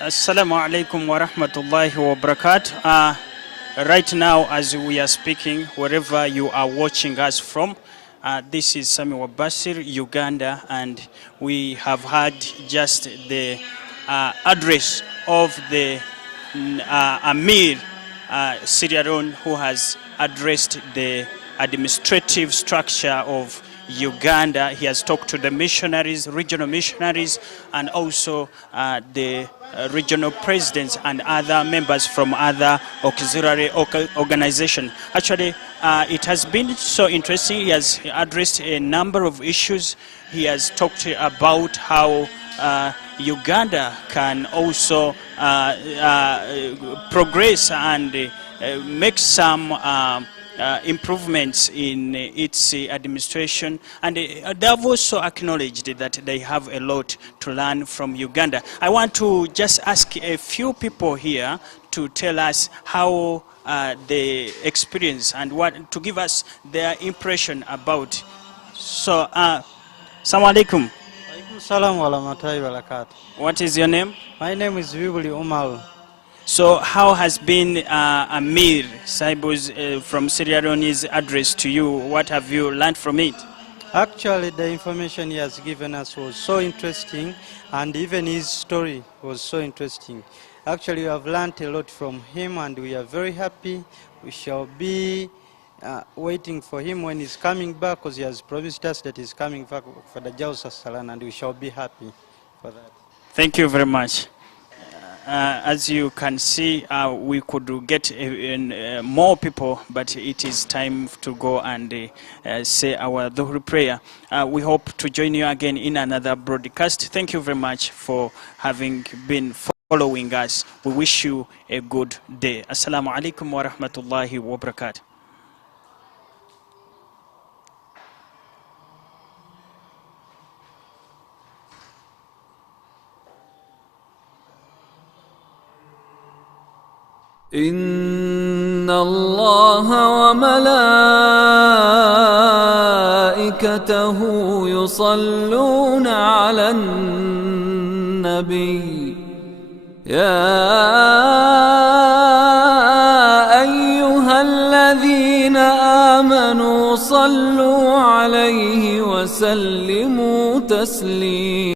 Assalamu alaikum wa rahmatullahi wa barakatuh. Right now, as we are speaking, wherever you are watching us from, this is Sami Wa Basir, Uganda, and we have had just the address of the Amir Sierraleon, who has addressed the administrative structure of Uganda. He has talked to the missionaries, regional missionaries, and also the regional presidents and other members from other auxiliary organizations. Actually, it has been so interesting. He has addressed a number of issues. He has talked about how Uganda can also progress and make some improvements in its administration, and they have also acknowledged that they have a lot to learn from Uganda. I want to just ask a few people here to tell us how they experience and what to give us their impression about. So, Assalamu alaikum. Salam wa rahmatullahi wa barakatuh. What is your name? My name is Vibuli Umar. So how has been Amir Sahib's from Sierra Leone's address to you? What have you learned from it? Actually, the information he has given us was so interesting, and even his story was so interesting. Actually, we have learned a lot from him, and we are very happy. We shall be waiting for him when he's coming back, because he has promised us that he's coming back for the Jausa Salan, and we shall be happy for that. Thank you very much. As you can see, we could get more people, but it is time to go and say our Dhuhr prayer. We hope to join you again in another broadcast. Thank you very much for having been following us. We wish you a good day. Assalamu alaikum wa rahmatullahi wa barakatuh. إن الله وملائكته يصلون على النبي يا أيها الذين آمنوا صلوا عليه وسلموا تسليما